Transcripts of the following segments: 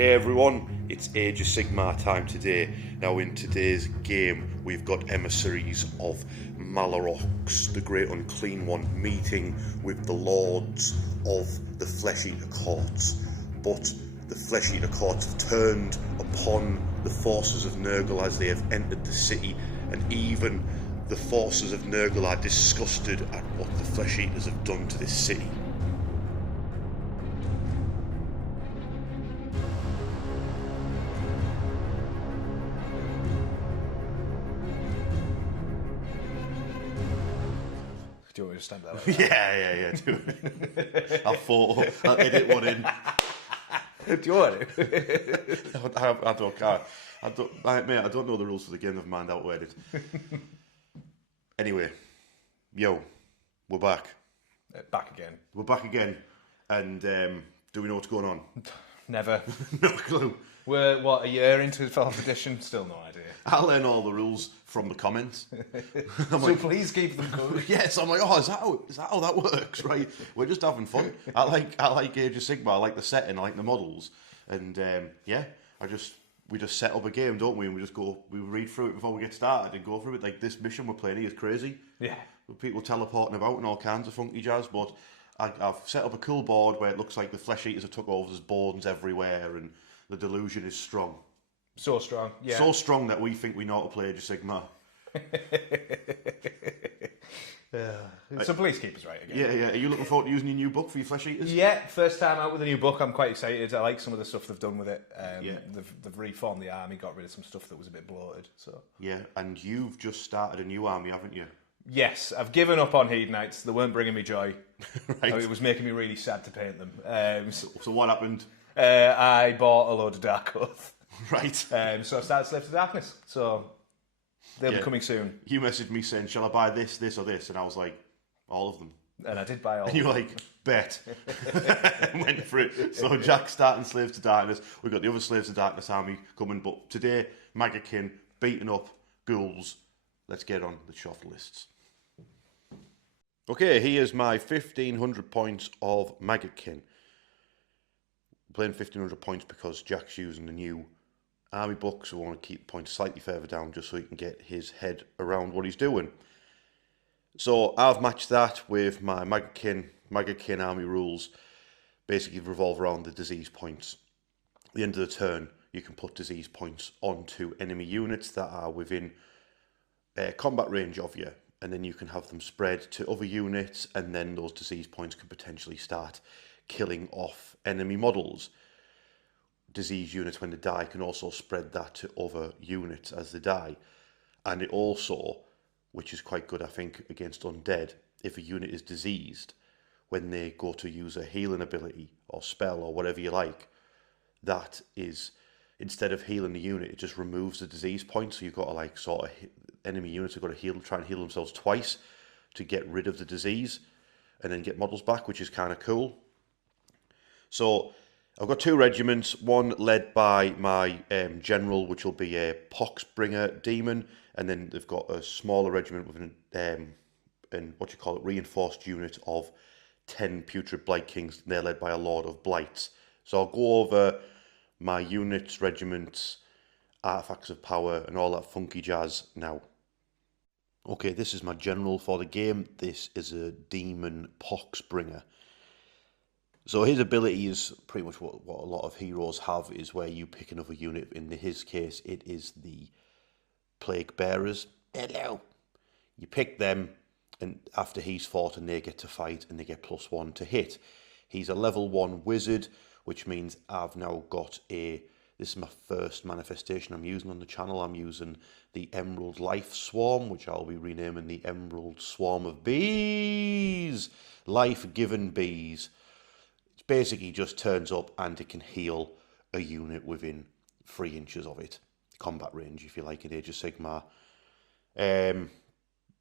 Hey everyone, it's Age of Sigmar time today. Now in today's game we've got emissaries of Malorox, the Great Unclean One, meeting with the Lords of the Flesh Eater Courts. But the Flesh Eater Courts have turned upon the forces of Nurgle as they have entered the city, and even the forces of Nurgle are disgusted at what the Flesh Eaters have done to this city. Do you want me to stamp that like Yeah, do it. I'll edit one in. Do you want it? I don't care. Mate, I don't know the rules for the game, never mind how to edit. Anyway, we're back. Back again. We're back again, and do we know what's going on? Never. No clue. We're, a year into the 12th edition? Still no idea. I learn all the rules from the comments. So please keep them good. Yes, I'm like, is that how that works? Right, we're just having fun. I like Age of Sigmar, I like the setting, I like the models, and we just set up a game, don't we? And we read through it before we get started and go through it. Like this mission we're playing here is crazy. Yeah. With people teleporting about and all kinds of funky jazz, but I've set up a cool board where it looks like the Flesh Eaters have took over, there's bones everywhere, and the delusion is strong. So strong, yeah. So strong that we think we know how to play Age of Sigmar. So please keep us right again. Yeah. Are you looking forward to using your new book for your Flesh Eaters? Yeah, first time out with a new book. I'm quite excited. I like some of the stuff they've done with it. They've reformed the army, got rid of some stuff that was a bit bloated. So yeah, and you've just started a new army, haven't you? Yes, I've given up on Hedonites. They weren't bringing me joy. Right. It was making me really sad to paint them. So what happened? I bought a load of Dark Oath. Right. So I started Slaves to Darkness. So they'll be coming soon. You messaged me saying, shall I buy this, this or this? And I was like, all of them. And I did buy all. And you were like, bet. Went for it. So Jack's starting Slaves to Darkness. We've got the other Slaves to Darkness army coming. But today, Maggotkin beating up ghouls. Let's get on the shot lists. Okay, here's my 1,500 points of Maggotkin. Playing 1,500 points because Jack's using the new army book, so we want to keep the points slightly further down just so he can get his head around what he's doing. So I've matched that with my Maggotkin army rules. Basically revolve around the disease points. At the end of the turn, you can put disease points onto enemy units that are within combat range of you, and then you can have them spread to other units, and then those disease points can potentially start killing off enemy models. Disease units, when they die, can also spread that to other units as they die. And it also, which is quite good I think against undead, if a unit is diseased, when they go to use a healing ability or spell or whatever you like, that is, instead of healing the unit, it just removes the disease point. So you've got to enemy units have got to try and heal themselves twice to get rid of the disease and then get models back, which is kind of cool. So I've got two regiments, one led by my general, which will be a Poxbringer demon, and then they've got a smaller regiment with an reinforced unit of 10 putrid blight kings, and they're led by a lord of blights. So I'll go over my units, regiments, artifacts of power, and all that funky jazz now. Okay, this is my general for the game. This is a demon Poxbringer. So his ability is pretty much what a lot of heroes have, is where you pick another unit. In his case, it is the Plague Bearers. Hello. You pick them, and after he's fought, and they get to fight, and they get +1 to hit. He's a level 1 wizard, which means I've now got this is my first manifestation I'm using on the channel. I'm using the Emerald Life Swarm, which I'll be renaming the Emerald Swarm of Bees. Life-given bees. Basically just turns up and it can heal a unit within 3 inches of it. Combat range, if you like, in Age of Sigmar.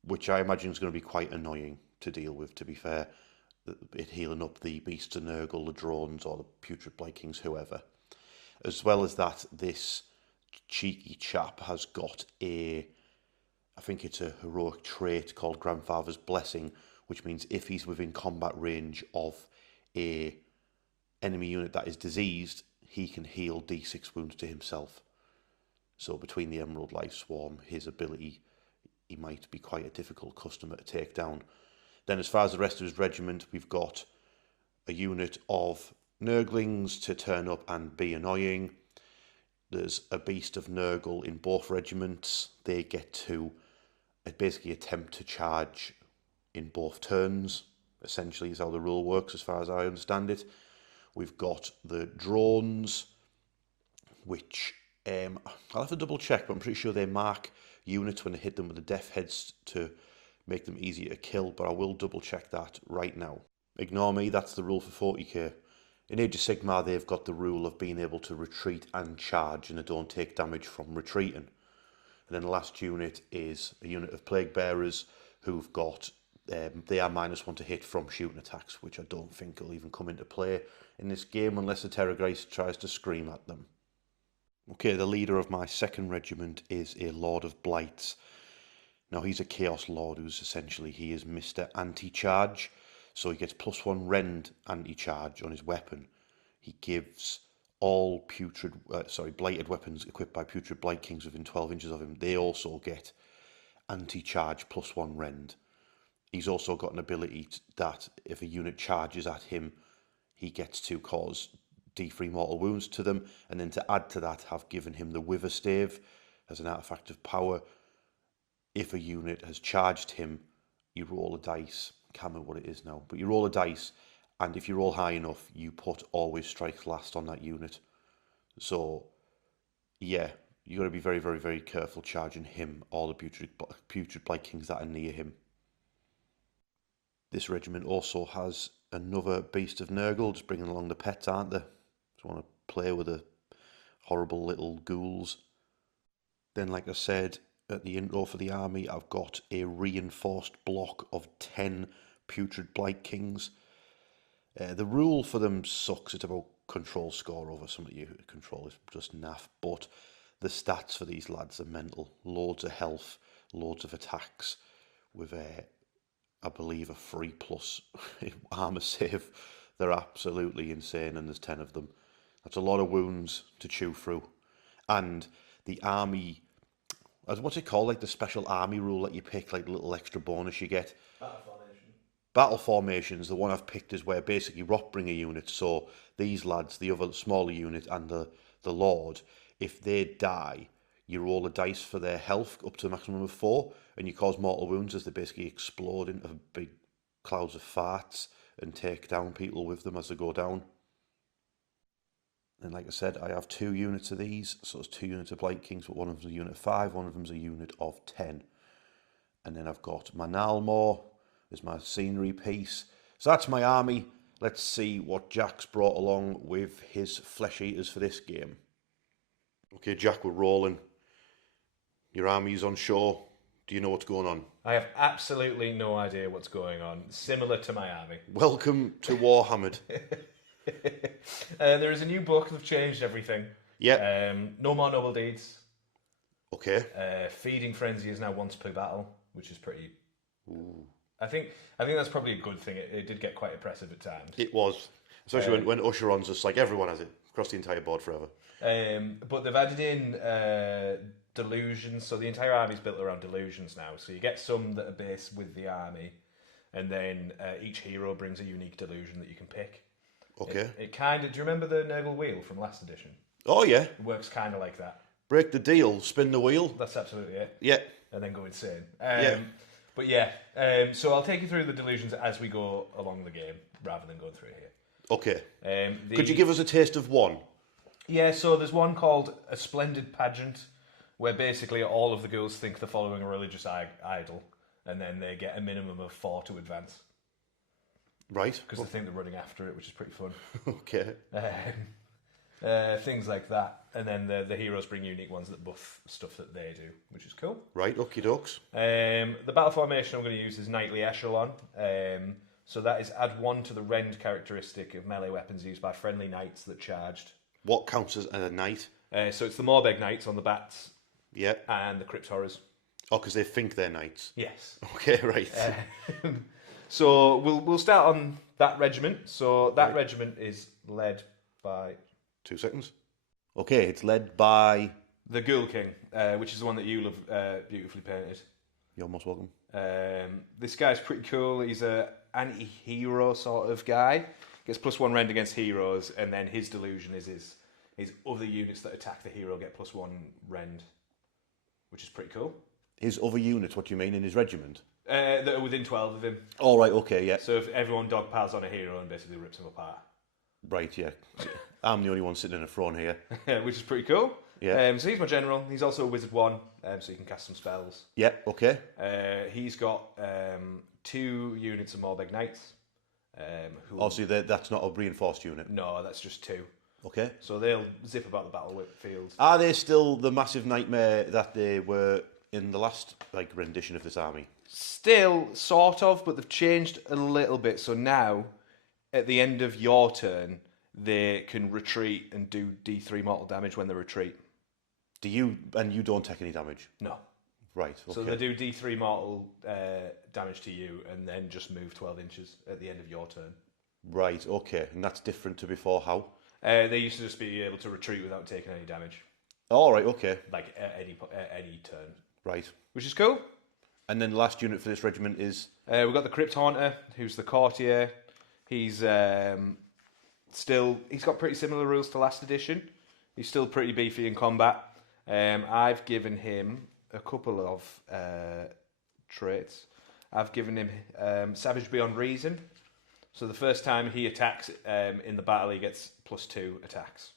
Which I imagine is going to be quite annoying to deal with, to be fair. It healing up the Beasts of Nurgle, the drones, or the Putrid Blight Kings, whoever. As well as that, this cheeky chap has got I think it's a heroic trait called Grandfather's Blessing, which means if he's within combat range of a enemy unit that is diseased, he can heal D6 wounds to himself. So between the Emerald Life Swarm, his ability, he might be quite a difficult customer to take down. Then as far as the rest of his regiment, we've got a unit of Nurglings to turn up and be annoying. There's a Beast of Nurgle in both regiments. They get to basically attempt to charge in both turns, essentially is how the rule works as far as I understand it. We've got the drones, which I'll have to double check, but I'm pretty sure they mark units when they hit them with the death heads to make them easier to kill, but I will double check that right now. Ignore me, that's the rule for 40k. In Age of Sigmar, they've got the rule of being able to retreat and charge, and they don't take damage from retreating. And then the last unit is a unit of Plague Bearers who've got, they are -1 to hit from shooting attacks, which I don't think will even come into play in this game unless the Terrorgeist tries to scream at them. Okay, the leader of my second regiment is a Lord of Blights. Now he's a Chaos Lord who's essentially, he is Mr. Anti-Charge, so he gets +1 rend anti-charge on his weapon. He gives all blighted weapons equipped by putrid Blight Kings within 12 inches of him, they also get anti-charge +1 rend. He's also got an ability that if a unit charges at him, he gets to cause D3 mortal wounds to them, and then to add to that, have given him the Wither Stave as an artifact of power. If a unit has charged him, you roll a dice. I can't remember what it is now, but you roll a dice, and if you roll high enough, you put always strike last on that unit. So, yeah, you got to be very, very, very careful charging him or the putrid Blight Kings that are near him. This regiment also has another Beast of Nurgle, just bringing along the pets, aren't they? Just want to play with the horrible little ghouls. Then, like I said at the intro for the army, I've got a reinforced block of 10 putrid Blight Kings. The rule for them sucks. It's about control score over somebody you control. Is just naff. But the stats for these lads are mental. Loads of health, loads of attacks, with I believe a 3+ armor save. They're absolutely insane, and there's 10 of them. That's a lot of wounds to chew through. And the army, what's it called? Like the special army rule that you pick, like the little extra bonus you get. Battle formations, the one I've picked is where basically Rotbringer units, so these lads, the other smaller unit and the Lord, if they die, you roll a dice for their health up to a maximum of 4, and you cause mortal wounds as they basically explode into big clouds of farts and take down people with them as they go down. And like I said, I have 2 units of these, so it's 2 units of Blight Kings, but one of them's a unit of 5, one of them's a unit of 10. And then I've got my Nalmor as my scenery piece. So that's my army. Let's see what Jack's brought along with his Flesh Eaters for this game. Okay, Jack, we're rolling. Your army's on shore. Do you know what's going on? I have absolutely no idea what's going on. Similar to my army. Welcome to Warhammer. There is a new book. They've changed everything. Yeah. No more noble deeds. Okay. Feeding frenzy is now once per battle, which is pretty. Ooh. I think that's probably a good thing. It did get quite oppressive at times. It was, especially when Usheron's just like everyone has it across the entire board forever. But they've added in delusions, so the entire army's built around delusions now. So you get some that are based with the army, and then each hero brings a unique delusion that you can pick. Okay. It kind of. Do you remember the Nurgle wheel from last edition? Oh yeah. It works kind of like that. Break the deal, spin the wheel. That's absolutely it. Yeah. And then go insane. Yeah. But yeah, so I'll take you through the delusions as we go along the game, rather than going through here. Okay. Could you give us a taste of one? Yeah, so there's one called A Splendid Pageant, where basically all of the girls think they're following a religious idol, and then they get a minimum of 4 to advance. Right. Because they think they're running after it, which is pretty fun. Okay. Things like that. And then the heroes bring unique ones that buff stuff that they do, which is cool. Right, okie dokes. The battle formation I'm going to use is Knightly Echelon. So that is add 1 to the rend characteristic of melee weapons used by friendly knights that charged. What counts as a knight? So it's the Morbeg Knights on the bats. Yeah. And the Crypt Horrors. Oh, because they think they're knights. Yes. Okay, right. So we'll start on that regiment. So that regiment is led by 2 seconds. Okay, it's led by... The Ghoul King, which is the one that you love, beautifully painted. You're most welcome. This guy's pretty cool. He's a anti-hero sort of guy. Gets +1 rend against heroes, and then his delusion is his other units that attack the hero get +1 rend, which is pretty cool. His other units, what do you mean, in his regiment? That are within 12 of him. All right, okay, yeah. So if everyone dogpiles on a hero and basically rips him apart. Right, yeah. I'm the only one sitting in a throne here. Which is pretty cool. Yeah. So he's my general. He's also a wizard 1, so he can cast some spells. Yeah, okay. He's got 2 units of Morbeg Knights. Obviously, that's not a reinforced unit. No, that's just 2. Okay. So they'll zip about the battlefield. Are they still the massive nightmare that they were in the last rendition of this army? Still, sort of, but they've changed a little bit. So now, at the end of your turn, they can retreat and do D3 mortal damage when they retreat. You don't take any damage? No. Right, okay. So they do D3 mortal damage to you and then just move 12 inches at the end of your turn. Right, okay. And that's different to before, how? They used to just be able to retreat without taking any damage. All right, okay. Like at any turn. Right. Which is cool. And then the last unit for this regiment is? We've got the Crypt Haunter, who's the courtier. He's got pretty similar rules to last edition. He's still pretty beefy in combat. I've given him a couple of traits. I've given him Savage Beyond Reason. So the first time he attacks in the battle, he gets +2 attacks.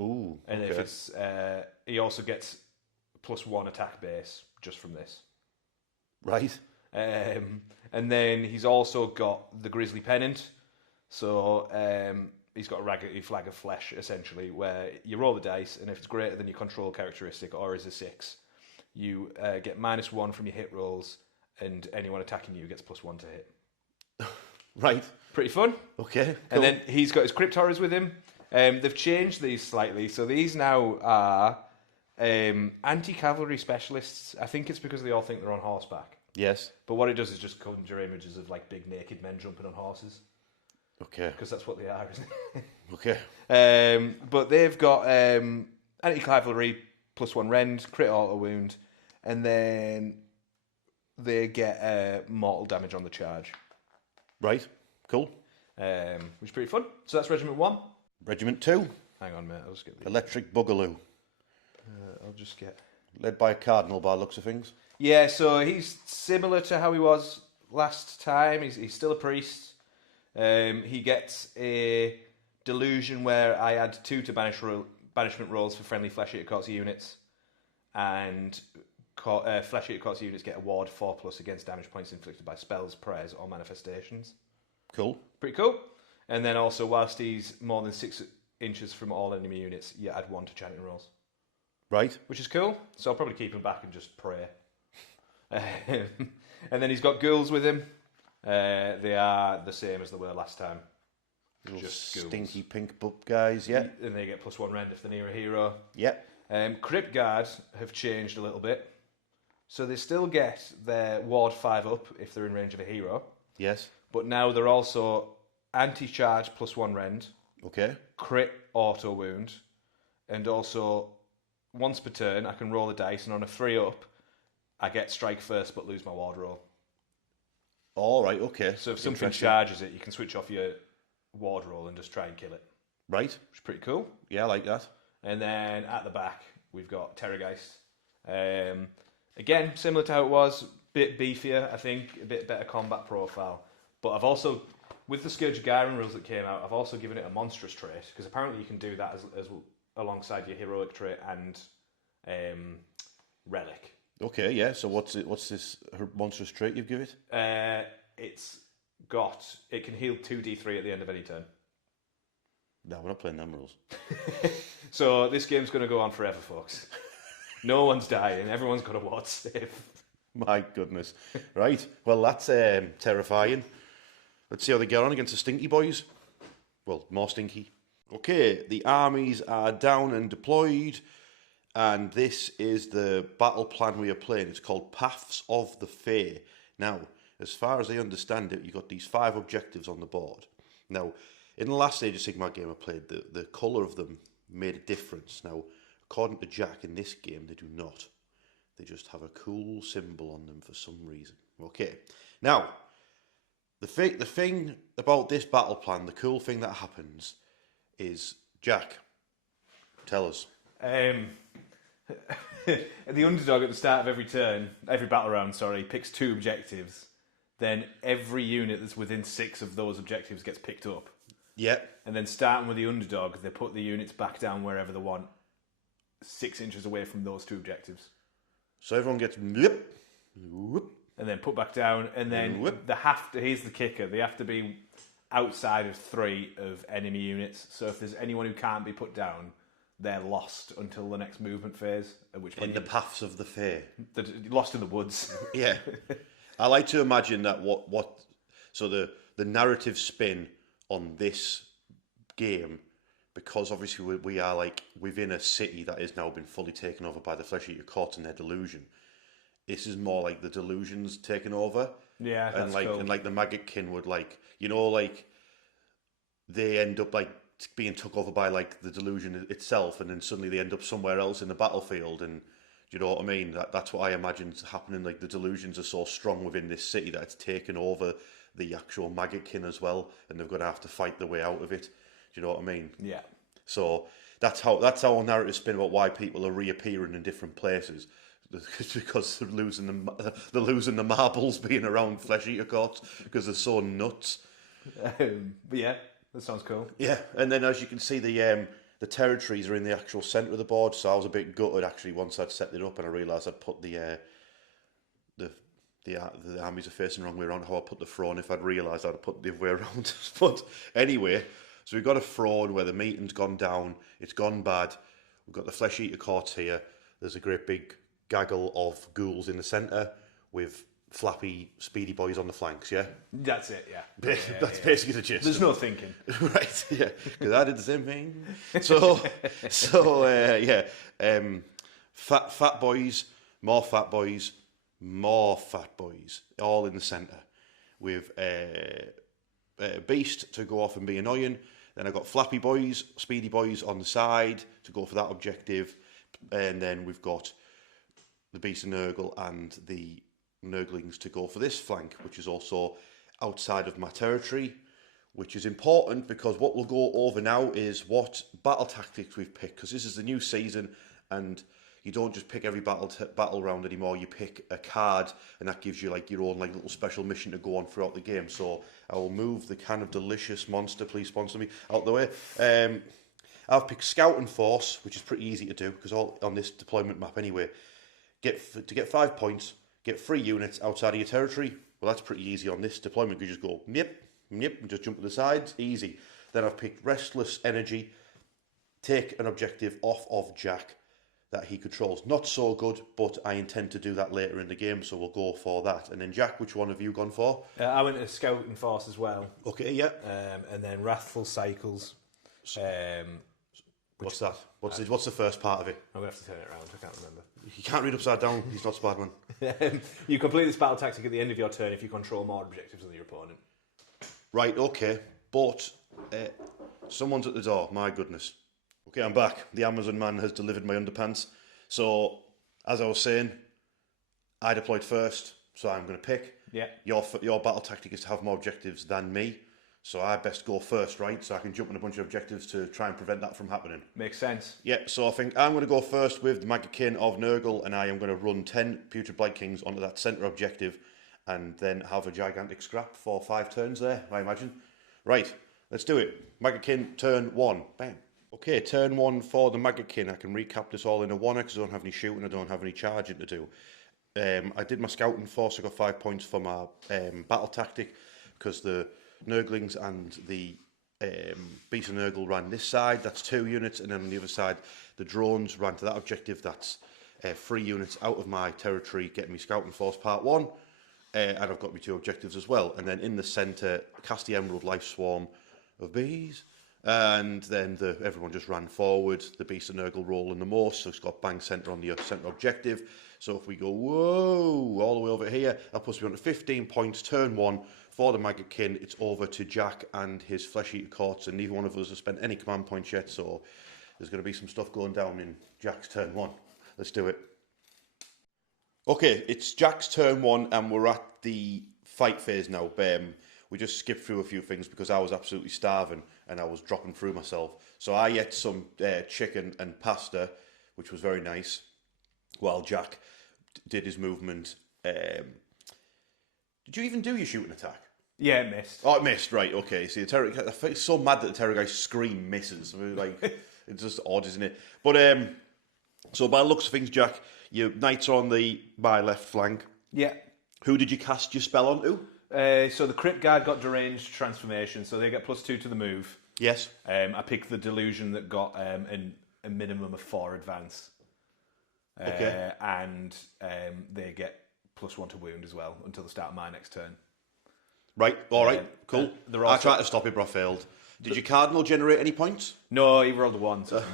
Ooh, and okay. if it's he also gets +1 attack base just from this. Right. And then he's also got the Grizzly Pennant. So he's got a raggedy flag of flesh, essentially, where you roll the dice, and if it's greater than your control characteristic or is a 6, you get -1 from your hit rolls, and anyone attacking you gets +1 to hit. Right. Pretty fun. Okay. Cool. And then he's got his Crypt Horrors with him. They've changed these slightly, so these now are anti-cavalry specialists. I think it's because they all think they're on horseback. Yes. But what it does is just conjure images of big naked men jumping on horses. Okay. Because that's what they are, isn't it? Okay. But they've got anti-cavalry +1 rend, crit auto wound, and then they get mortal damage on the charge. Right. Cool. Which is pretty fun. So that's Regiment 1. Regiment 2. Hang on, mate. I'll just get the... Electric Boogaloo. I'll just get... Led by a Cardinal by the looks of things. Yeah, so he's similar to how he was last time. He's still a priest. He gets a delusion where I add 2 to banishment rolls for friendly Flesh Eater Courts units. And Flesh Eater Courts units get a ward 4+ against damage points inflicted by spells, prayers, or manifestations. Cool. Pretty cool. And then also, whilst he's more than 6 inches from all enemy units, you add 1 to chanting rolls. Right. Which is cool. So I'll probably keep him back and just pray. And then he's got ghouls with him. They are the same as they were last time. Little Just ghouls. stinky pink butt guys, yeah. And they get +1 rend if they're near a hero. Yep. Crypt Guard have changed a little bit. So they still get their ward 5 up if they're in range of a hero. Yes. But now they're also anti-charge +1 rend. Okay. Crit auto wound. And also, once per turn, I can roll a dice, and on a 3 up, I get strike first but lose my ward roll. All right, okay. So if something charges it, you can switch off your ward roll and just try and kill it. Right. Which is pretty cool. Yeah, I like that. And then at the back, we've got Terrorgeist. Again, similar to how it was, bit beefier, I think, a bit better combat profile. But I've also, with the Scourge of Garen rules that came out, I've also given it a monstrous trait, because apparently you can do that as alongside your heroic trait and relic. Okay, yeah. So what's this monstrous trait you've given it? It can heal 2d3 at the end of any turn. No, we're not playing them rules. So this game's going to go on forever, folks. No one's dying. Everyone's got a ward save. My goodness. Right. Well, that's terrifying. Let's see how they get on against the Stinky Boys. Well, more stinky. Okay, the armies are down and deployed. And this is the battle plan we are playing. It's called Paths of the Fae. Now, as far as I understand it, you've got these 5 objectives on the board. Now, In the last Age of Sigmar game I played, the colour of them made a difference. Now, according to Jack, in this game they do not. They just have a cool symbol on them for some reason. Okay, now the thing about this battle plan, the cool thing that happens is, Jack, tell us. The underdog at the start of every battle round, picks 2 objectives. Then every unit that's within 6 of those objectives gets picked up. Yeah. And then starting with the underdog, they put the units back down wherever they want, 6 inches away from those 2 objectives. So everyone gets whoop, whoop, and then put back down, and then whoop. here's the kicker, they have to be outside of 3 of enemy units. So if there's anyone who can't be put down, they're lost until the next movement phase. At which point in the paths of the fae. They're lost in the woods. Yeah. I like to imagine that so the narrative spin on this game, because obviously we are like within a city that has now been fully taken over by the Flesh Eater Court and their delusion. This is more like the delusion's taken over. Yeah, that's cool. And like the Maggotkin would they end up like being took over by like the delusion itself, and then suddenly they end up somewhere else in the battlefield, and you know what I mean? That's what I imagine's happening. Like the delusions are so strong within this city that it's taken over the actual Maggotkin as well, and they're going to have to fight their way out of it. Do you know what I mean? Yeah. So that's how our narrative spin about why people are reappearing in different places. It's because they're losing the marbles being around Flesh Eater Courts because they're so nuts. But yeah, that sounds cool. Yeah, and then as you can see, the territories are in the actual centre of the board. So I was a bit gutted actually once I'd set it up and I realised I'd put the armies are facing the wrong way around. How I put the throne, if I'd realised I'd have put the other way around. But anyway, so we've got a throne where the meeting's gone down. It's gone bad. We've got the Flesh Eater Courts here. There's a great big gaggle of ghouls in the centre with flappy, speedy boys on the flanks, yeah? That's it, yeah. That's basically the gist. There's no thinking. Right, yeah, because I did the same thing. Fat boys, more fat boys, all in the centre, with Beast to go off and be annoying. Then I've got flappy boys, speedy boys on the side to go for that objective, and then we've got the Beast of Nurgle and the Nurglings to go for this flank, which is also outside of my territory, which is important because what we'll go over now is what battle tactics we've picked, because this is the new season and you don't just pick every battle round anymore. You pick a card and that gives you like your own like little special mission to go on throughout the game. So I will move the can of delicious monster, please sponsor me, out the way. I've picked Scout and Force, which is pretty easy to do because all on this deployment map anyway. To get 5 points, get 3 units outside of your territory. Well, that's pretty easy on this deployment. You just go nip, nip, and just jump to the sides. Easy. Then I've picked Restless Energy. Take an objective off of Jack that he controls. Not so good, but I intend to do that later in the game, so we'll go for that. And then Jack, which one have you gone for? I went to Scout and Force as well. Okay, yeah. And then Wrathful Cycles. What's that? What's the first part of it? I'm going to have to turn it around, I can't remember. You can't read upside down, he's not Spider-Man. You complete this battle tactic at the end of your turn if you control more objectives than your opponent. Right, okay. But someone's at the door, my goodness. Okay, I'm back. The Amazon man has delivered my underpants. So, as I was saying, I deployed first, so I'm going to pick. Yeah. Your battle tactic is to have more objectives than me. So I best go first, right? So I can jump on a bunch of objectives to try and prevent that from happening. Makes sense. Yeah, so I think I'm going to go first with the Maggotkin of Nurgle, and I am going to run 10 Putrid Blight Kings onto that centre objective, and then have a gigantic scrap for 5 turns there, I imagine. Right, let's do it. Maggotkin, turn 1. Bam. Okay, turn 1 for the Maggotkin. I can recap this all in a 1 because I don't have any shooting, I don't have any charging to do. I did my Scouting Force, I got 5 points for my battle tactic, because the Nurglings and the Beast of Nurgle ran this side, that's 2 units, and then on the other side the drones ran to that objective, that's 3 units out of my territory, getting me Scouting Force part 1, and I've got me 2 objectives as well. And then in the centre, cast the Emerald Life Swarm of bees, and then everyone just ran forward, the Beast of Nurgle rolling the most, so it's got bang centre on the centre objective. So if we go, whoa, all the way over here, that puts me on to 15 points, turn 1, for the Maggotkin, it's over to Jack and his flesh-eater courts, and neither one of us has spent any command points yet, so there's going to be some stuff going down in Jack's turn 1. Let's do it. Okay, it's Jack's turn 1, and we're at the fight phase now. We just skipped through a few things because I was absolutely starving, and I was dropping through myself. So I ate some chicken and pasta, which was very nice, while Jack did his movement. Did you even do your shooting attack? Yeah, it missed. Oh, it missed, right, okay. See, it's so mad that the Terrorgeist scream misses. Like, it's just odd, isn't it? But, so by the looks of things, Jack, your knights are on my left flank. Yeah. Who did you cast your spell onto? So the Crypt Guard got deranged transformation, so they get +2 to the move. Yes. I picked the Delusion that got a minimum of 4 advance. Okay. And they get +1 to wound as well until the start of my next turn. Right, alright, cool. I tried to stop it, but I failed. Did your Cardinal generate any points? No, he rolled a 1. So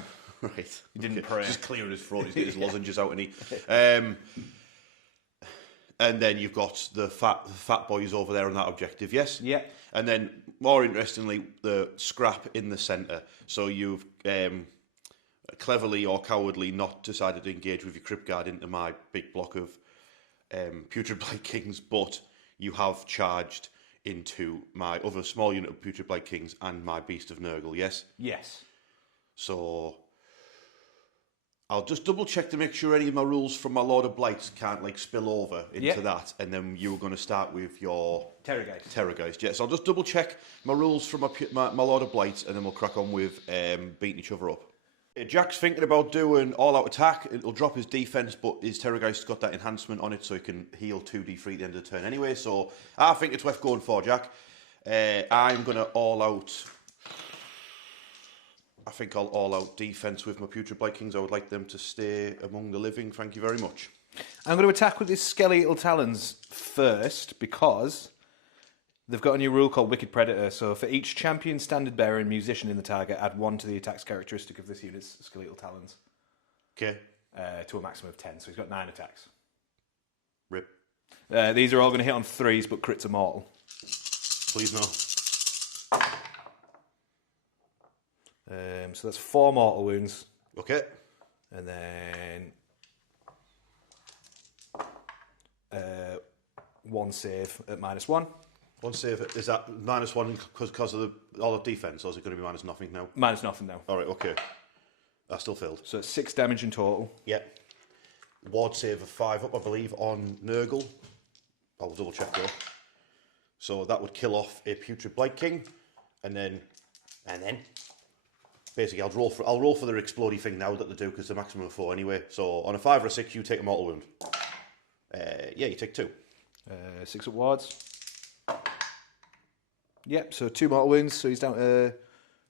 right. He didn't pray. Just clearing his throat, he's getting his lozenges out, and he... and then you've got the fat boys over there on that objective, yes? Yeah. And then, more interestingly, the scrap in the centre. So you've cleverly or cowardly not decided to engage with your Crypt Guard into my big block of Putrid Blight Kings, but you have charged into my other small unit of Putrid Blight Kings and my Beast of Nurgle, yes? Yes. So I'll just double check to make sure any of my rules from my Lord of Blights can't like spill over into that, and then you were going to start with your Terrorgeist. Yeah, so I'll just double check my rules from my Lord of Blights, and then we'll crack on with beating each other up. Jack's thinking about doing all-out attack. It'll drop his defense, but his Terrorgeist's got that enhancement on it, so he can heal 2d3 at the end of the turn anyway. So I think it's worth going for, Jack. I'm going to all-out... I think I'll all-out defense with my Putrid Blight Kings. I would like them to stay among the living. Thank you very much. I'm going to attack with his skeletal talons first, because they've got a new rule called Wicked Predator. So for each champion, standard bearer, and musician in the target, add 1 to the attack's characteristic of this unit's skeletal talons. Okay. To a maximum of 10. So he's got 9 attacks. Rip. These are all going to hit on 3s, but crits are mortal. Please no. So that's 4 mortal wounds. Okay. And then 1 save at -1. 1 save, is that -1 because of all the defense, or is it going to be minus nothing now? Minus nothing now. All right, okay. I still failed. So it's 6 damage in total. Yeah. Ward save of 5 up, I believe, on Nurgle. I'll double check though. So that would kill off a Putrid Blight King, and then basically I'll roll for their explodey thing now that they do, because they're maximum of 4 anyway. So on a 5 or a 6, you take a mortal wound. Yeah, you take 2. 6 at wards. Yep, so 2 mortal wounds, so he's down to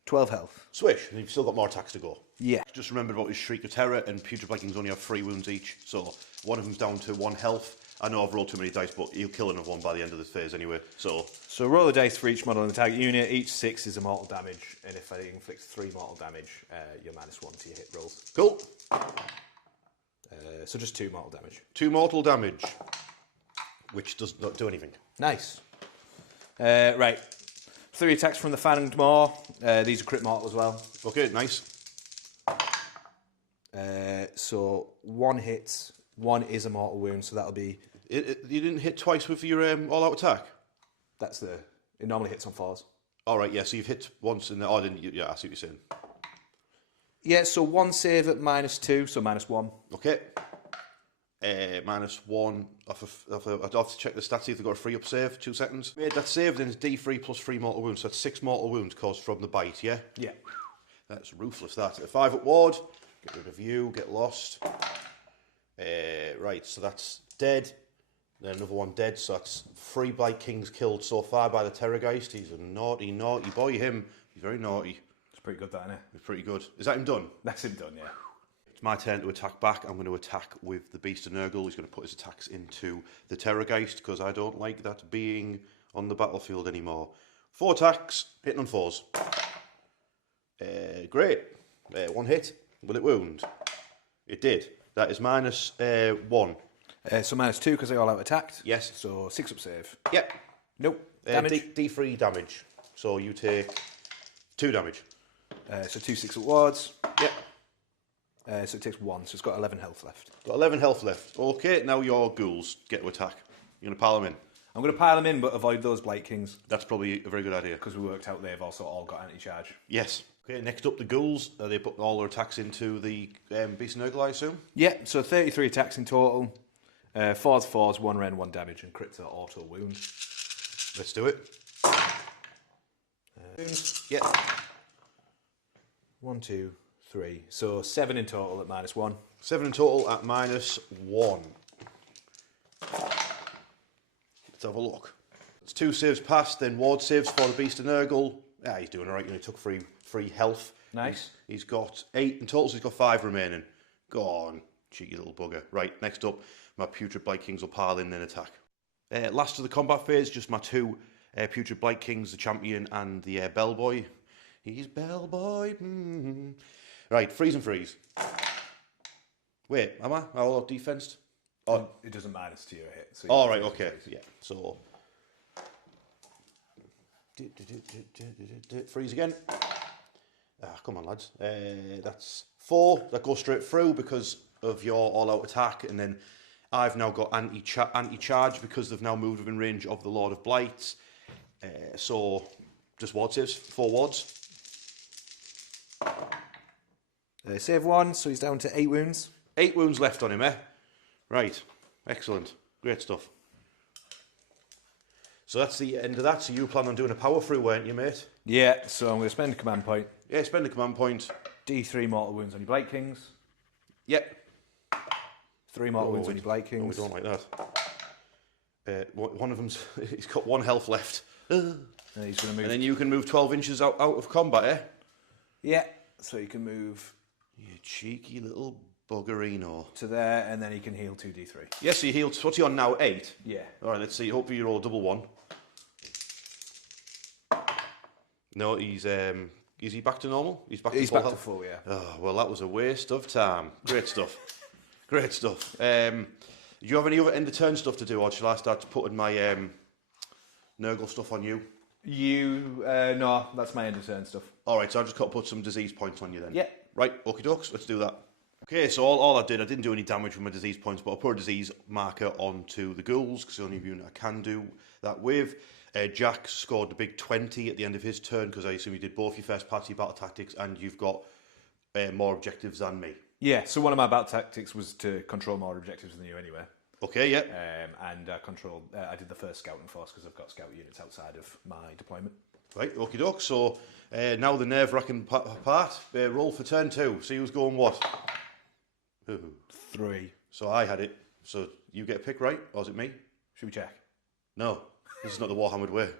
12 health. Swish, and you've still got more attacks to go. Yeah. Just remembered about his Shriek of Terror, and Putrid Blight Kings only have 3 wounds each, so one of them's down to 1 health. I know I've rolled too many dice, but he'll kill another one by the end of this phase anyway, so... So roll the dice for each model in the target unit. Each 6 is a mortal damage, and if it inflicts 3 mortal damage, you're -1 to your hit rolls. Cool. So just 2 mortal damage. 2 mortal damage, which does not do anything. Nice. Right. 3 attacks from the Fanged Maw. These are crit mortal as well. Okay, nice. So 1 hits, 1 is a mortal wound, so that'll be... You didn't hit twice with your all-out attack? That's the... It normally hits on 4s. All right, yeah, so you've hit once in the... Oh, didn't you? Yeah, I see what you're saying. Yeah, so 1 save at -2, so -1. Okay. -1 I'd have to check the stats, see if they've got a free up save. 2 seconds. Made that save, then it's D3 plus 3 mortal wounds, so that's 6 mortal wounds caused from the bite, yeah? Yeah. That's ruthless, that. A 5 at ward. Get rid of you, get lost. Right, so that's dead. Then another one dead, so that's 3 Blight Kings killed so far by the Terrorgeist. He's a naughty, naughty boy, him. He's very naughty. It's pretty good, that, isn't it? It's pretty good. Is that him done? That's him done, yeah. It's my turn to attack back. I'm going to attack with the Beast of Nurgle. He's going to put his attacks into the Terrorgeist, because I don't like that being on the battlefield anymore. 4 attacks, hitting on 4s. Great. 1 hit. Will it wound? It did. That is -1. So -2 because they all out attacked. Yes. So 6 up save. Yep. Nope. Damage? D3 damage. So you take 2 damage. So 2 6 wards. Yep. So it takes 1, so it's got 11 health left. Got 11 health left. Okay, now your ghouls get to attack. You're going to pile them in. I'm going to pile them in, but avoid those Blight Kings. That's probably a very good idea. Because we worked out they've also all got anti-charge. Yes. Okay, next up the ghouls. They put all their attacks into the Beast of Nurgle, I assume? Yeah, so 33 attacks in total. 4's 4s, 1 rend, 1 damage, and crits are auto wound. Let's do it. Wounds. Yeah. 1, 2, 3. So 7 in total at -1. 7 in total at -1. Let's have a look. It's 2 saves passed, then ward saves for the Beast of Nurgle. Yeah, he's doing alright. He took free health. Nice. He's got 8 in total, so he's got 5 remaining. Go on, cheeky little bugger. Right, next up, my Putrid Blight Kings will pile in and attack. Last of the combat phase, just my 2 Putrid Blight Kings, the champion and the Bellboy. He's Bellboy. Right, freeze and freeze. Wait, am I? All defensed? Oh, It doesn't matter to your hit. So all right, okay. Yeah, so... Freeze again. Come on, lads. That's 4. That goes straight through because of your all-out attack, and then I've now got anti-charge because they've now moved within range of the Lord of Blight. So just ward saves, 4 wards. Save 1, so he's down to 8 wounds. 8 wounds left on him, eh? Right, excellent, great stuff. So that's the end of that. So you plan on doing a power through, weren't you, mate? Yeah, so I'm going to spend a command point. Yeah, spend a command point. D3 mortal wounds on your Blight Kings. Yep. 3 mortal wounds on your Blight Kings. Oh, we don't like that. One of them's he's got 1 health left. And he's going to move. And then you can move 12 inches out of combat, eh? Yeah, so you can move You cheeky little buggerino. to there, and then he can heal 2d3. Yes, so you healed. What's he on now? 8? Yeah. All right, let's see. Hopefully you roll a double 1. No, is he back to normal? He's back to full health? Full, yeah. Oh, well, that was a waste of time. Great stuff. Great stuff. Do you have any other end of turn stuff to do, or shall I start putting my Nurgle stuff on you? No, that's my end of turn stuff. All right, so I've just got to put some disease points on you then. Yeah. Right, okie dokes, let's do that. Okay, so all I didn't do any damage with my disease points, but I put a disease marker onto the ghouls, because the only unit I can do that with. Jack scored the big 20 at the end of his turn, because I assume you did both your first party battle tactics, and you've got more objectives than me. Yeah, so one of my battle tactics was to control more objectives than you anyway. Okay, yeah. And I did the first scouting force because I've got scout units outside of my deployment. Right, okie doke. So now the nerve-wracking part. Roll for turn 2. See who's going what. Ooh. 3. So I had it. So you get a pick, right? Or is it me? Should we check? No, this is not the Warhammered way.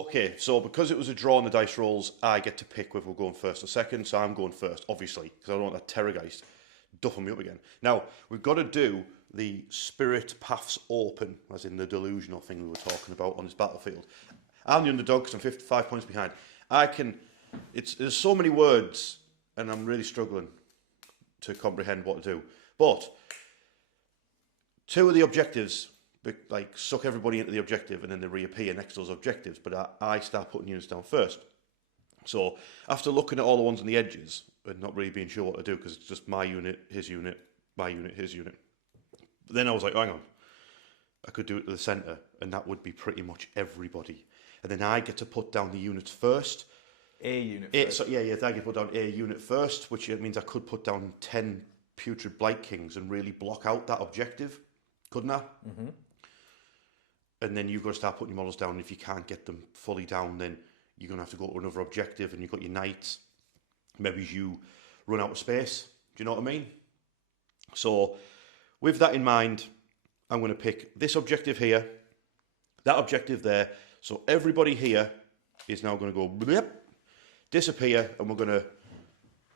Okay, so because it was a draw on the dice rolls, I get to pick whether we're going first or second. So I'm going first, obviously, because I don't want that Terrorgeist duffing me up again. Now, we've got to do the Spirit Paths Open, as in the delusional thing we were talking about on this battlefield. I'm the underdog because I'm 55 points behind. There's so many words, and I'm really struggling to comprehend what to do. But 2 of the objectives, like, suck everybody into the objective, and then they reappear next to those objectives. But I start putting units down first. So after looking at all the ones on the edges and not really being sure what to do, because it's just my unit, his unit, my unit, his unit. But then I was like, hang on, I could do it to the centre, and that would be pretty much everybody. And then I get to put down the units first. A unit first. So, yeah, I get to put down a unit first, which means I could put down 10 Putrid Blight Kings and really block out that objective, couldn't I? Mm-hmm. And then you've got to start putting your models down. If you can't get them fully down, then you're going to have to go to another objective, and you've got your knights. Maybe you run out of space. Do you know what I mean? So with that in mind, I'm going to pick this objective here, that objective there. So everybody here is now going to go blip, disappear, and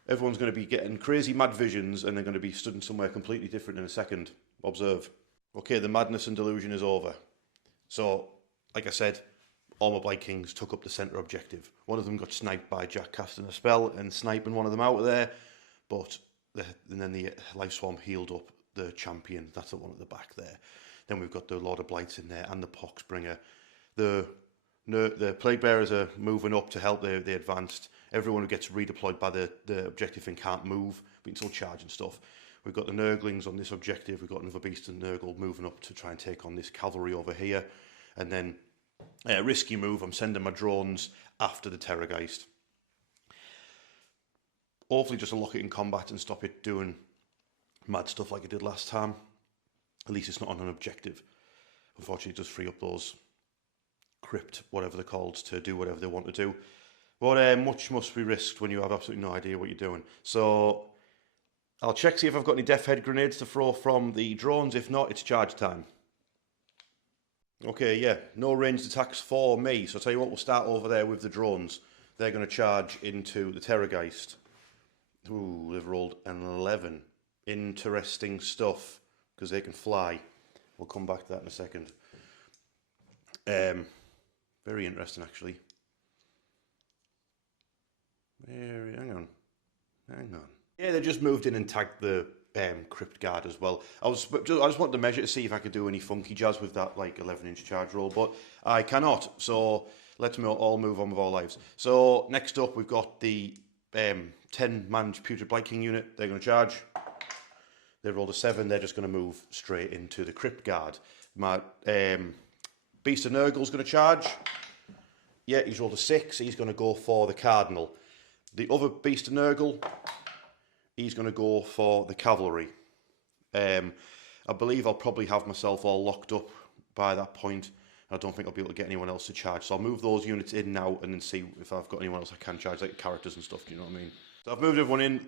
everyone's going to be getting crazy mad visions, and they're going to be stood somewhere completely different in a second. Observe. Okay, the madness and delusion is over. So, like I said, all my Blight Kings took up the centre objective. One of them got sniped by Jack casting a spell and sniping one of them out of there, and then the Life Swarm healed up the champion. That's the one at the back there. Then we've got the Lord of Blights in there and the Poxbringer The plague bearers are moving up to help the advanced. Everyone who gets redeployed by the objective and can't move, but can still charge and stuff. We've got the Nurglings on this objective. We've got another beast and Nurgle moving up to try and take on this cavalry over here. And then, risky move, I'm sending my drones after the Terrorgeist. Hopefully just to lock it in combat and stop it doing mad stuff like it did last time. At least it's not on an objective. Unfortunately, it does free up those crypt, whatever they're called, to do whatever they want to do. But much must be risked when you have absolutely no idea what you're doing. So I'll check, see if I've got any death head grenades to throw from the drones. If not, it's charge time. Okay, yeah, no ranged attacks for me. So I'll tell you what, we'll start over there with the drones. They're going to charge into the Terrorgeist. Ooh, they've rolled an 11. Interesting stuff, because they can fly. We'll come back to that in a second. Very interesting, actually. Hang on. Yeah, they just moved in and tagged the Crypt Guard as well. I just wanted to measure to see if I could do any funky jazz with that like 11-inch charge roll, but I cannot. So let's all move on with our lives. So next up, we've got the 10-man Putrid Blight King unit. They're going to charge. They rolled a 7. They're just going to move straight into the Crypt Guard. My Beast of Nurgle's going to charge. Yeah, he's rolled a 6. He's going to go for the Cardinal. The other Beast of Nurgle, he's going to go for the Cavalry. I believe I'll probably have myself all locked up by that point. I don't think I'll be able to get anyone else to charge. So I'll move those units in now and then see if I've got anyone else I can charge, like characters and stuff, do you know what I mean? So I've moved everyone in.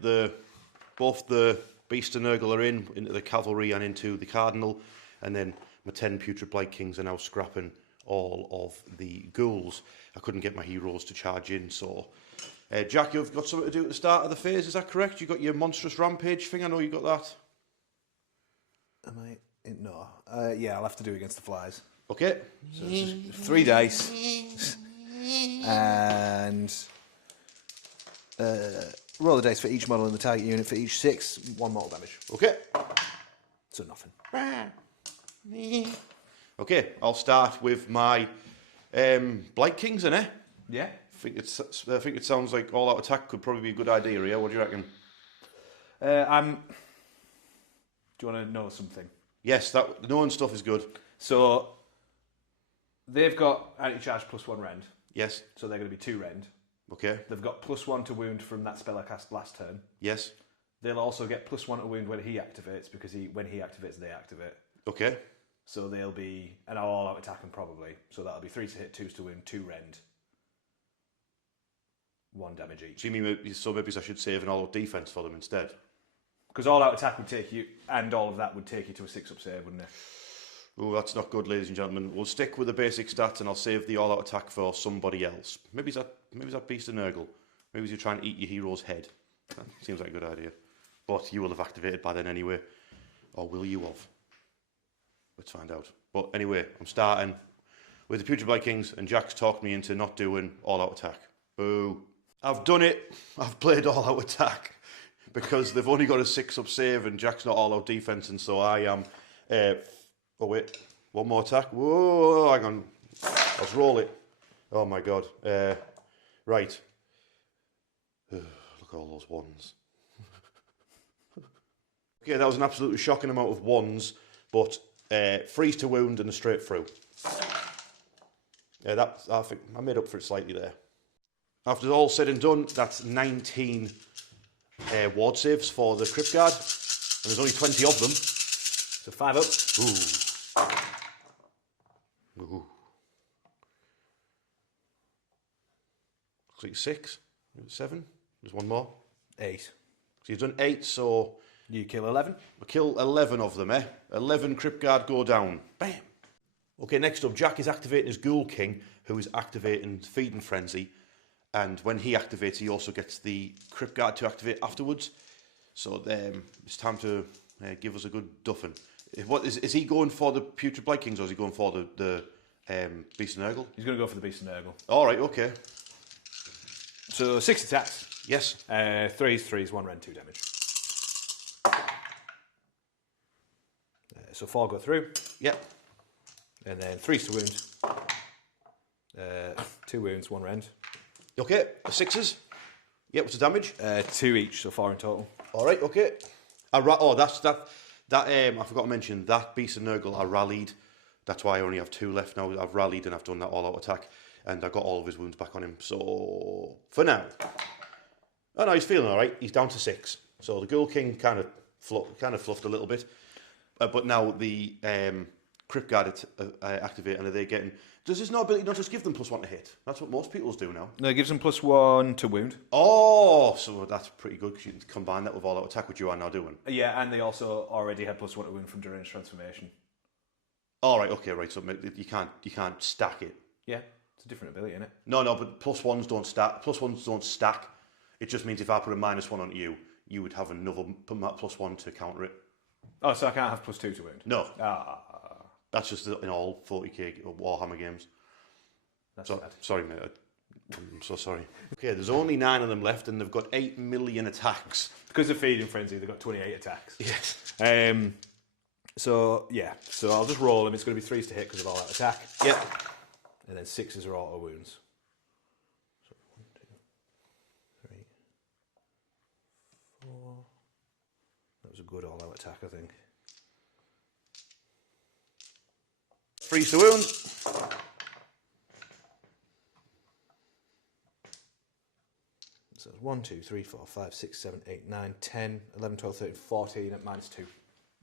Both the Beast and Nurgle are into the Cavalry and into the Cardinal. And then my 10 Putrid Blight Kings are now scrapping all of the ghouls. I couldn't get my heroes to charge in, so... Jack, you've got something to do at the start of the phase, is that correct? You got your monstrous rampage thing, I know you got that. Am I? No. Yeah, I'll have to do it against the flies. Okay. So it's just 3 dice. And roll the dice for each model in the target unit for each 6, 1 mortal damage. Okay. So nothing. Okay, I'll start with my Blight Kings, innit? Yeah. I think it sounds like all-out attack could probably be a good idea here. What do you reckon? Do you want to know something? Yes, that knowing stuff is good. So they've got anti-charge +1 rend. Yes. So they're going to be 2 rend. Okay. They've got +1 to wound from that spell I cast last turn. Yes. They'll also get +1 to wound when he activates, because when he activates, they activate. Okay. So they'll be an all-out attacking probably. So that'll be 3 to hit, 2 to wound, 2 rend. 1 damage each. So you mean maybe I should save an all-out defense for them instead? Because all-out attack would take you, and all of that would take you to a 6-up save, wouldn't it? Oh, that's not good, ladies and gentlemen. We'll stick with the basic stats, and I'll save the all-out attack for somebody else. Maybe it's that Beast of Nurgle. Maybe you're trying to eat your hero's head. That seems like a good idea. But you will have activated by then anyway. Or will you have? Let's find out. But anyway, I'm starting with the Putrid Blight Kings, and Jack's talked me into not doing all-out attack. Boo. I've done it. I've played all-out attack. Because they've only got a 6-up save, and Jack's not all-out defense, and so I am... oh, wait. One more attack. Whoa, hang on. Let's roll it. Oh, my God. Right. Look at all those ones. Okay, that was an absolutely shocking amount of ones, but freeze to wound and a straight through. Yeah, I think I made up for it slightly there. After all said and done, that's 19 ward saves for the Crypt Guard, and there's only 20 of them. So 5 up. Ooh. Looks like 6, 7. There's one more. 8. So you've done 8, so... You kill 11. We kill 11 of them, 11 Crypt Guard go down. Bam! Okay, next up, Jack is activating his Ghoul King, who is activating Feeding Frenzy. And when he activates, he also gets the Crypt Guard to activate afterwards. So it's time to give us a good duffing. What is he going for the Putrid Blight Kings, or is he going for the Beast of Nurgle? He's going to go for the Beast of Nurgle. All right, okay. So 6 attacks. Yes. 3s, 1 rend, 2 damage. So 4 go through. Yep. And then 3s to wound. 2 wounds, 1 rend. Okay, 6s. Yeah, what's the damage? 2 each, so 4 in total. All right, okay. I forgot to mention that Beast of Nurgle I rallied. That's why I only have 2 left now. I've rallied and I've done that all-out attack, and I got all of his wounds back on him. So for now, oh no, he's feeling all right. He's down to 6. So the Ghoul King kind of fluffed a little bit, but now the Crypt Guard activate, and are they getting? Does this ability not just give them +1 to hit? That's what most people's do now. No, it gives them +1 to wound. Oh, so that's pretty good because you can combine that with all-out attack, which you are now doing. Yeah, and they also already had +1 to wound from Deranged Transformation. All right, okay, right. So you can't stack it. Yeah, it's a different ability, isn't it? No, but +1s don't stack. +1s don't stack. It just means if I put a -1 onto you, you would have another +1 to counter it. Oh, so I can't have +2 to wound? No. Ah. That's just in all 40k Warhammer games. That's so, bad. Sorry, mate. I'm so sorry. Okay, there's only 9 of them left, and they've got 8 million attacks. Because of Feeding Frenzy, they've got 28 attacks. Yes. So I'll just roll them. It's going to be 3s to hit because of all that attack. Yep. And then 6s are auto wounds. So 1, 2, 3, 4. That was a good all-out attack, I think. 3s to wound. So 1, 2, 3, 4, 5, 6, 7, 8, 9, 10, 11, 12, 13, 14 at -2.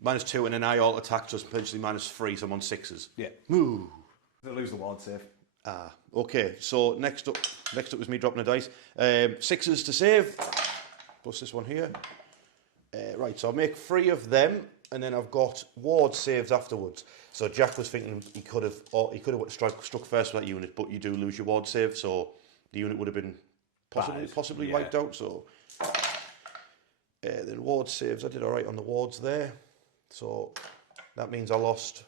-2, and then I all attack just potentially -3, so I'm on 6s. Yeah. Ooh. They lose the ward save. Okay, so next up was me dropping a dice. 6s to save, plus this one here. Right, so I'll make 3 of them, and then I've got ward saves afterwards. So Jack was thinking he could have struck first with that unit, but you do lose your ward save, so the unit would have been possibly wiped out. So then ward saves, I did all right on the wards there. So that means I lost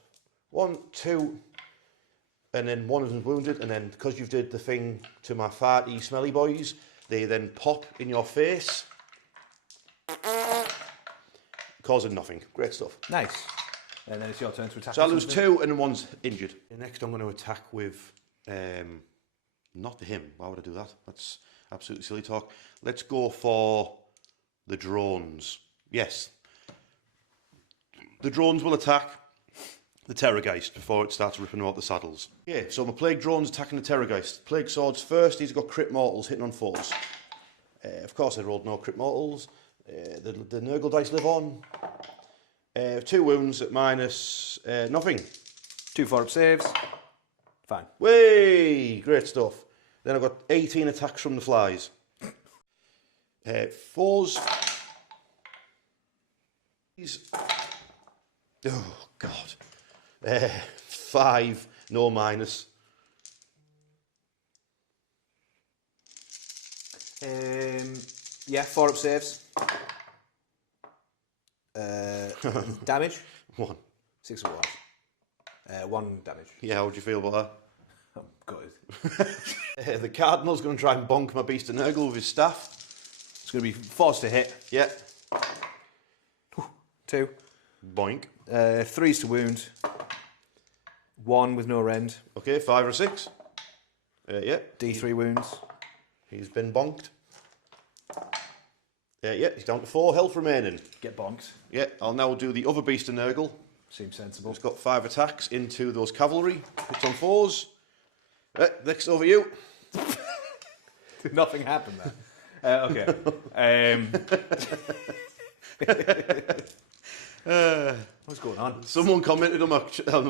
1, 2, and then one of them's wounded, and then because you've did the thing to my farty smelly boys, they then pop in your face, causing nothing. Great stuff. Nice. And then it's your turn to attack. So I lose 2, and then one's injured. Next, I'm going to attack with not him. Why would I do that? That's absolutely silly talk. Let's go for the drones. Yes. The drones will attack the Terrorgeist before it starts ripping out the saddles. Yeah, so my Plague Drone's attacking the Terrorgeist. Plague Swords first, he's got crit mortals hitting on foes. Of course I rolled no crit mortals. The Nurgle dice live on. 2 wounds at minus nothing. 2 4-up saves. Fine. Way! Great stuff. Then I've got 18 attacks from the flies. 4s. Oh, God. 5, no minus. Yeah, 4-up saves. Damage? 1. 6 of 1. 1 damage. Yeah, how would you feel about I'm gutted. that? The Cardinal's going to try and bonk my Beast of Nurgle with his staff. It's going to be forced to hit. Yeah. 2. Boink. 3s to wound. 1 with no rend. Okay, 5 or 6. Yeah. D3 wounds. He's been bonked. Yeah, he's down to 4 health remaining. Get bonked. Yeah, I'll now do the other Beast of Nurgle. Seems sensible. He's got 5 attacks into those cavalry. Hits on 4s. Next over you. Nothing happened there. Okay. What's going on? Someone commented on my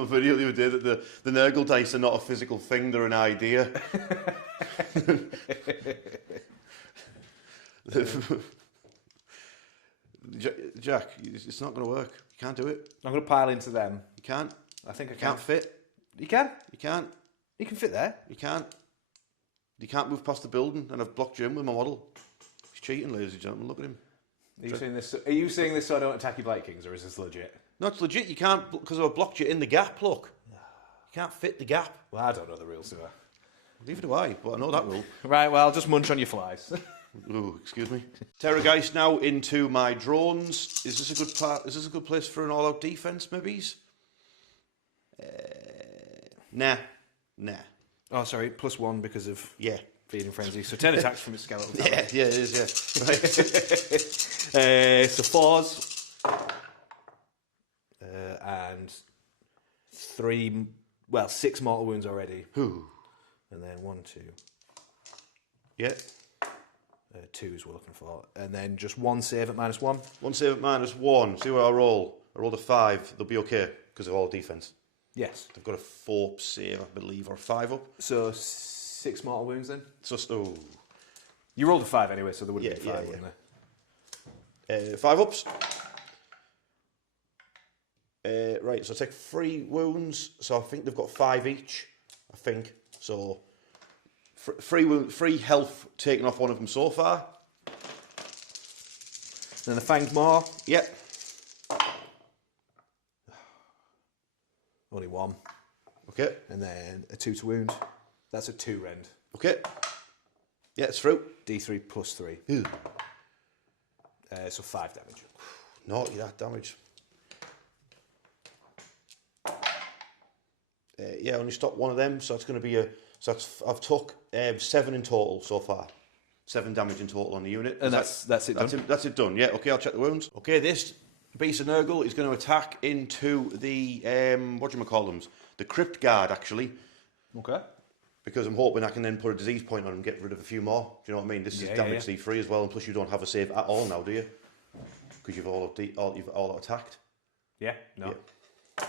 video the other day that the Nurgle dice are not a physical thing, they're an idea. Jack, it's not going to work. You can't do it. I'm going to pile into them. You can't. I think I You can't fit. You can? You can't. You can fit there. You can't. You can't move past the building, and I've blocked Jim with my model. He's cheating, ladies and gentlemen. Look at him. Are you saying this so I don't attack your Blight Kings, or is this legit? No, it's legit. You can't, because I've blocked you in the gap, look. You can't fit the gap. Well, I don't know the rules, do I? Neither do I, but I know that rule. Right, well, I'll just munch on your flies. Ooh, excuse me. Terrorgeist now into my drones. Is this a good part? Is this a good place for an all-out defense, maybe? Nah. Oh, sorry, +1 because of Yeah. feeding frenzy. So 10 attacks from his skeleton. Yeah, it is, yeah. Right. So 4s. And 6 mortal wounds already. Ooh. And then 1, 2. Yeah. 2s we're looking for. And then just 1 save at -1. 1 save at -1. See what I roll. I rolled a 5. They'll be okay because of all defense. Yes. I've got a 4 save, I believe, or a 5 up. So 6 mortal wounds then? Oh. You rolled a 5 anyway, so there would have been 5, yeah. wouldn't there? 5 ups. Right, so I take 3 wounds. So I think they've got 5 each. I think. So 3 health taken off one of them so far. Then the Fanged Maw. Yep. Only 1. Okay. And then a 2 to wound. That's a 2 rend. Okay. Yeah, it's through. D3 +3. Ew. So 5 damage. Naughty that damage. Yeah, I only stopped one of them, so that's going to be I've took 7 in total so far. 7 damage in total on the unit. And that's it done? That's it done, yeah. Okay, I'll check the wounds. Okay, this Beast of Nurgle is going to attack into the, the Crypt Guard, actually. Okay. Because I'm hoping I can then put a disease point on and get rid of a few more. Do you know what I mean? This is damage D3 as well, and plus you don't have a save at all now, do you? Because you've all attacked. Yeah, no. Yeah.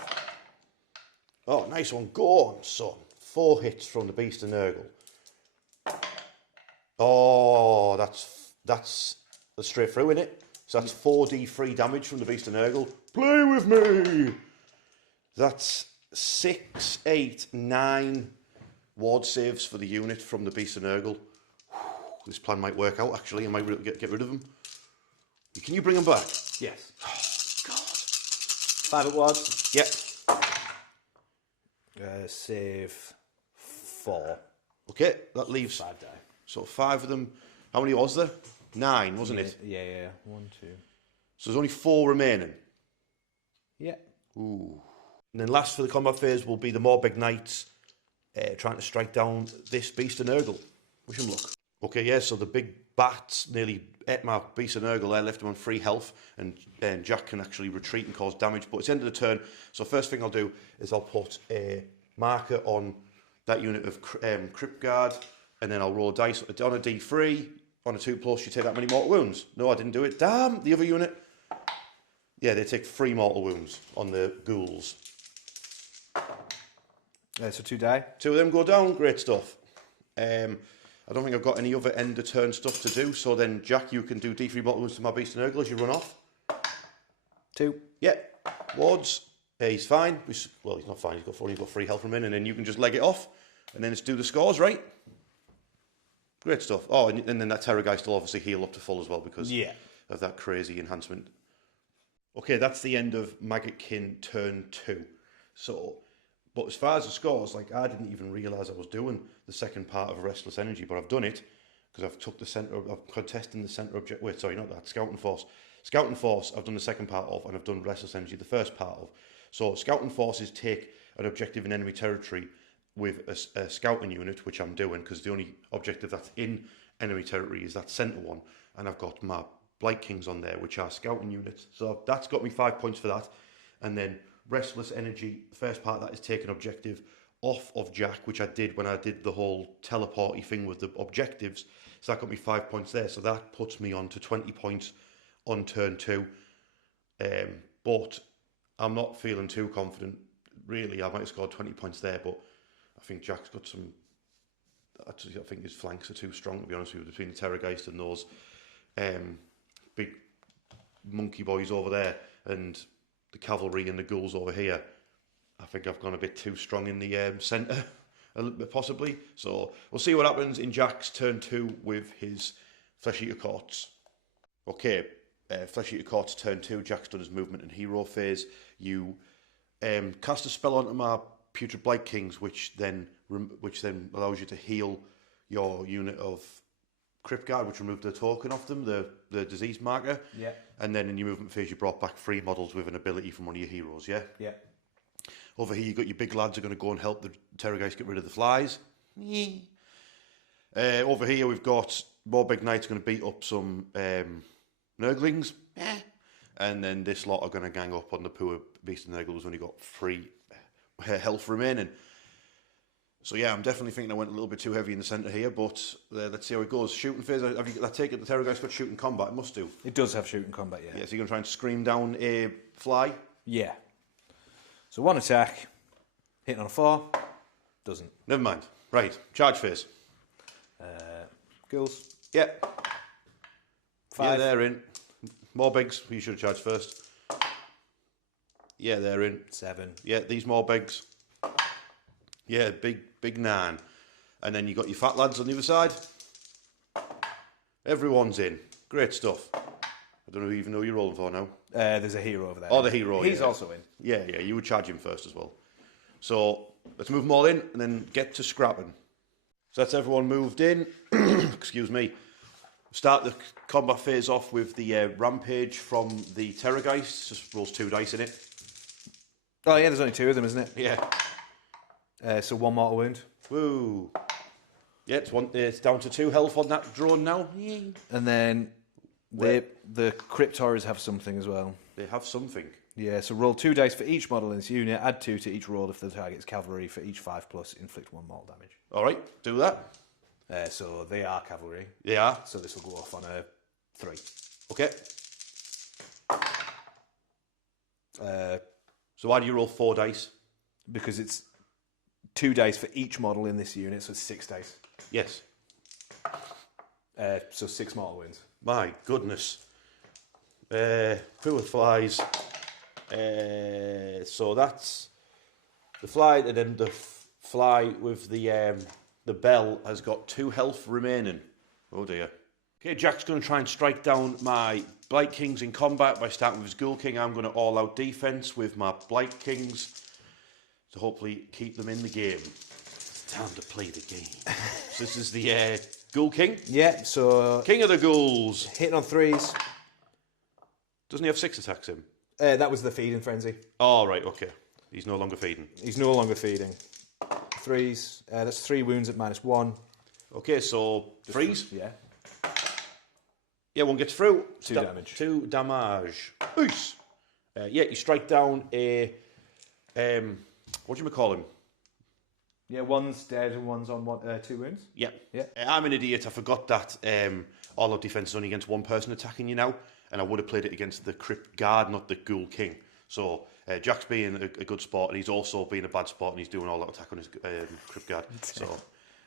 Oh, nice one. Go on, son. 4 hits from the Beast of Nurgle. Oh, that's straight through, isn't it? So that's 4d3 damage from the Beast of Nurgle. Play with me! That's 6, 8, 9 ward saves for the unit from the Beast of Nurgle. This plan might work out, actually. I might get rid of them. Can you bring them back? Yes. Oh, God. 5 at wards. Yep. Save 4. Okay, that leaves 5 die. So 5 of them. How many was there? 9, wasn't it? Yeah. 1, 2. So there's only 4 remaining. Yeah. Ooh. And then last for the combat phase will be the Morbeg Knights trying to strike down this Beast of Nurgle. Wish them luck. Okay, yeah, so the big bats nearly ate my Beast of Nurgle there, left him on 3 health, and Jack can actually retreat and cause damage, but it's the end of the turn, so first thing I'll do is I'll put a marker on that unit of Crypt Guard, and then I'll roll dice on a D3, on a 2+, you take that many mortal wounds. No, I didn't do it. Damn, the other unit. Yeah, they take 3 mortal wounds on the ghouls. So 2 die. 2 of them go down, great stuff. I don't think I've got any other end of turn stuff to do, so then Jack, you can do D3 mortal wounds to my Beast of Nurgle as you run off. 2. Yeah, wards. He's fine. Well, he's not fine. He's got 3 health from him, and then you can just leg it off, and then let's do the scores, right? Great stuff. Oh, and then that Terrorgeist will obviously heal up to full as well because of that crazy enhancement. Okay, that's the end of Maggotkin turn 2. So, but as far as the scores, like I didn't even realise I was doing the second part of Restless Energy, but I've done it because I've took the centre. I'm contesting the centre object. Wait, sorry, not that. Scouting Force. Scouting Force. I've done the second part of, and I've done Restless Energy, the first part of. So, Scouting Forces take an objective in enemy territory with a scouting unit, which I'm doing because the only objective that's in enemy territory is that centre one, and I've got my Blight Kings on there, which are scouting units. So that's got me 5 points for that. And then Restless Energy, the first part of that is taking objective off of Jack, which I did when I did the whole teleporty thing with the objectives. So that got me 5 points there. So that puts me on to 20 points on turn 2. But I'm not feeling too confident, really. I might have scored 20 points there, but I think Jack's got some... Actually, I think his flanks are too strong, to be honest with you, between the Terrorgeist and those big monkey boys over there and the cavalry and the ghouls over here. I think I've gone a bit too strong in the centre, a little bit possibly. So we'll see what happens in Jack's turn 2 with his Flesh Eater Courts. Okay, Flesh Eater Courts turn 2. Jack's done his movement and hero phase. You cast a spell onto my Putrid Blight Kings, which then allows you to heal your unit of Crypt Guard, which removed the token off them, the disease marker. Yeah. And then in your movement phase, you brought back 3 models with an ability from one of your heroes, yeah? Yeah. Over here, you got your big lads who are going to go and help the Terrorgeist get rid of the flies. Over here we've got Morbeg Knight's going to beat up some Nurglings. And then this lot are going to gang up on the poor Beast of Nurgle who's only got 3 health remaining. So yeah, I'm definitely thinking I went a little bit too heavy in the centre here, but let's see how it goes. Shooting phase, I take it the Terror Guy's got shooting combat, it must do. It does have shooting combat, yeah. Yeah, so you're going to try and scream down a fly? Yeah. So 1 attack, hitting on a 4, doesn't. Never mind. Right, charge phase. Ghouls. Yeah. 5. Yeah, they're in. More bigs, you should have charged first. Yeah, they're in. 7. Yeah, these more bigs. Yeah, big 9. And then you got your fat lads on the other side. Everyone's in. Great stuff. I don't even know who you're rolling for now. There's a hero over there. Oh, the hero. He's yeah. also in. Yeah, you would charge him first as well. So let's move them all in and then get to scrapping. So that's everyone moved in. Excuse me. Start the combat phase off with the rampage from the Terrorgeist. Just rolls 2 dice in it. Oh yeah, there's only 2 of them, isn't it? Yeah. So 1 mortal wound. Woo. Yeah, it's down to 2 health on that drone now. And then the Crypt Horrors have something as well. They have something. Yeah, so roll 2 dice for each model in this unit, add 2 to each roll if the target is cavalry. For each 5+, inflict 1 mortal damage. All right, do that. So they are cavalry. Yeah. So this will go off on a 3. Okay. So why do you roll 4 dice? Because it's 2 dice for each model in this unit, so it's 6 dice. Yes. So 6 mortal wounds. My goodness. Poor flies. So that's the fly, and then the fly with the bell has got 2 health remaining. Oh dear. Okay, Jack's going to try and strike down my Blight Kings in combat by starting with his Ghoul King. I'm going to all-out defense with my Blight Kings to hopefully keep them in the game. It's time to play the game. So this is the Ghoul King. Yeah, so King of the Ghouls. hitting on 3s. Doesn't he have 6 attacks in? That was the feeding frenzy. Oh, right, okay. He's no longer feeding. He's no longer feeding. 3s. That's 3 wounds at -1. Okay, so freeze. Yeah. Yeah, 1 gets through. 2 damage. 2 damage. Peace. Yeah, you strike down a what do you call him? Yeah, 1's dead and 1's on 2 wounds. Yeah. Yeah. I'm an idiot. I forgot that all-out defense is only against 1 person attacking you now, and I would have played it against the Crypt Guard, not the Ghoul King. So Jack's being a good sport, and he's also being a bad sport, and he's doing all that attack on his Crypt Guard. So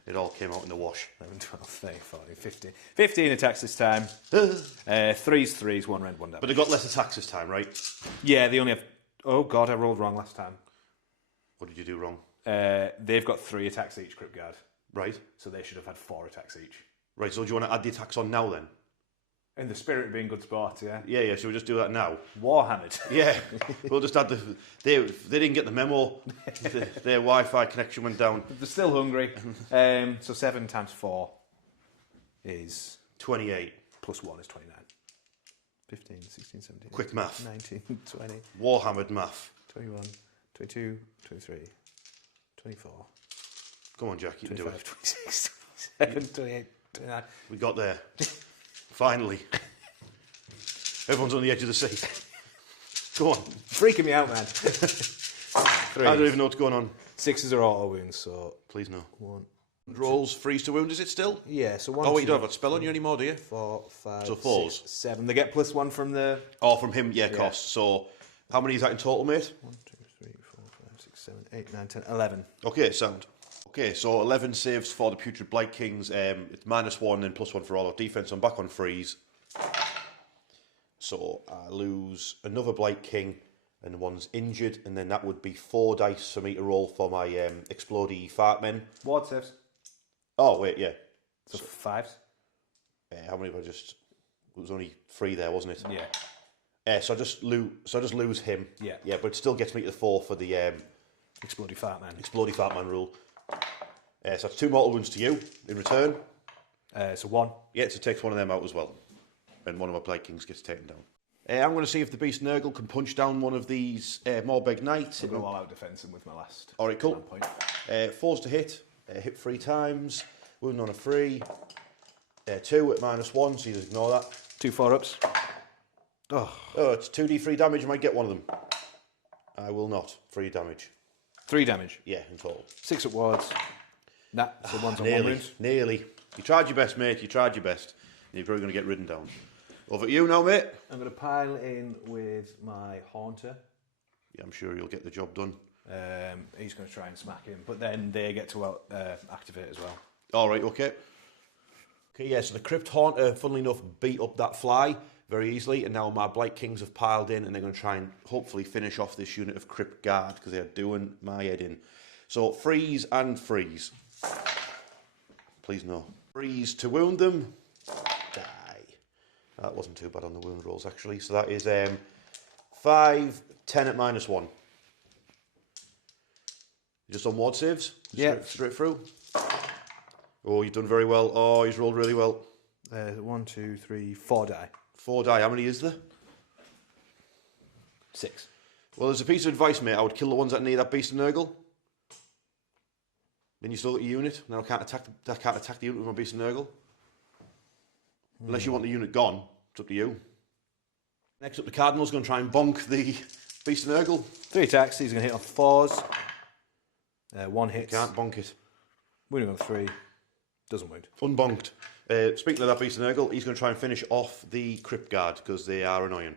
it all came out in the wash. 11, 12, 13, 14, 15. 15 attacks this time. 3s, 1 rend, 1 damage. But they got less attacks this time, right? Yeah, they only have... Oh, God, I rolled wrong last time. What did you do wrong? They've got 3 attacks each, Crypt Guard. Right. So they should have had 4 attacks each. Right, so do you want to add the attacks on now, then? In the spirit of being good sport, yeah. Yeah, should we just do that now? Warhammered. Yeah, we'll just add they didn't get the memo. Their Wi-Fi connection went down. They're still hungry. So 7 times 4 is... 28. Plus 1 is 29. 15, 16, 17... Quick math. 19, 20... Warhammered math. 21, 22, 23, 24... Come on, Jack, you can do 25, it. 26, 27, 28, 29... We got there. Finally. Everyone's on the edge of the seat. Go on. Freaking me out, man. I don't even know what's going on. 6s are auto wounds, so... Please no. 1... Rolls freeze to wound, is it still? Yeah, so 1, Oh, wait, 2, you don't have that spell on you anymore, do you? 4, 5, So 4s. 6, 7. They get +1 from the... Oh, from him, yeah, cost. So, how many is that in total, mate? 1, 2, 3, 4, 5, 6, 7, 8, 9, 10, 11. Okay, sound. Okay, so 11 saves for the Putrid Blight Kings. It's -1 and +1 for all our defense. I'm back on freeze. So I lose another Blight King, and one's injured, and then that would be 4 dice for me to roll for my explodey fart men. Ward saves. Oh wait, yeah. So 5s. How many have I just? It was only 3 there, wasn't it? Yeah. So I just lose him. Yeah. Yeah, but it still gets me to the 4 for the Explodey fat man. explodey fart man rule. So that's 2 mortal wounds to you in return. So 1. Yeah, so it takes one of them out as well. And one of my Blight Kings gets taken down. I'm going to see if the Beast Nurgle can punch down one of these Morbeg Knights. I'll go all out defence and with my last. All right, cool. Point. 4s to hit. Hit 3 times. Wound on a 3. 2 at -1, so you just ignore that. 2 4-ups. Oh, it's 2d3 damage. You might get one of them. I will not. 3 damage. 3 damage. Yeah, in total. 6 at wards. Nah, so one's on 1 Nearly. wound. Nearly. You tried your best, mate. You tried your best. You're probably going to get ridden down. Over to you now, mate. I'm going to pile in with my Haunter. Yeah, I'm sure you'll get the job done. He's going to try and smack him, but then they get to activate as well. All right, okay. Okay, yeah, so the Crypt Haunter, funnily enough, beat up that fly very easily, and now my Blight Kings have piled in, and they're going to try and hopefully finish off this unit of Crypt Guard, because they're doing my head in. So, freeze and freeze. Please no. Freeze to wound them. Die. That wasn't too bad on the wound rolls, actually. So that is 5, 10 at -1. Just on ward saves? Yeah. Straight through? Oh, you've done very well. Oh, he's rolled really well. 1, 2, 3, 4 die. 4 die. How many is there? 6. Well, there's a piece of advice, mate. I would kill the ones that need that beast of Nurgle. Then you still got your unit. Now I can't attack the unit with my beast of Nurgle. Unless you want the unit gone. It's up to you. Next up, the Cardinal's going to try and bonk the beast of Nurgle. 3 attacks. He's going to hit on 4s. 1 hit. Can't bonk it. Wounding on 3. Doesn't wound. Unbonked. Speaking of that beast of Nurgle, he's going to try and finish off the Crypt Guard because they are annoying.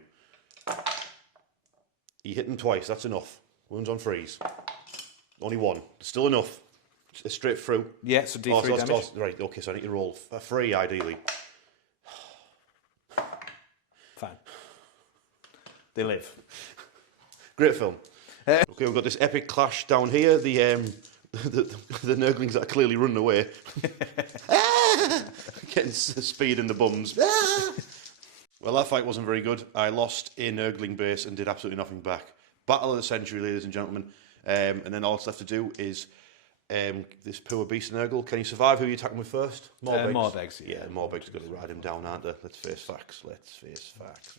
He hit them twice. That's enough. Wounds on freeze. Only 1. Still enough. Straight through. Yeah, so D3 damage. Right, okay, so I need to roll a 3 ideally. Fine. They live. Great film. Okay, we've got this epic clash down here. The Nurglings that are clearly running away. Getting speed in the bums. Well, that fight wasn't very good. I lost a Nurgling base and did absolutely nothing back. Battle of the century, ladies and gentlemen. And then all that's left to do is this poor beast of Nurgle. Can he survive? Who are you attacking with first? Morbegs. Yeah, Morbegs are going to ride him down, aren't they? Let's face facts. Let's face facts.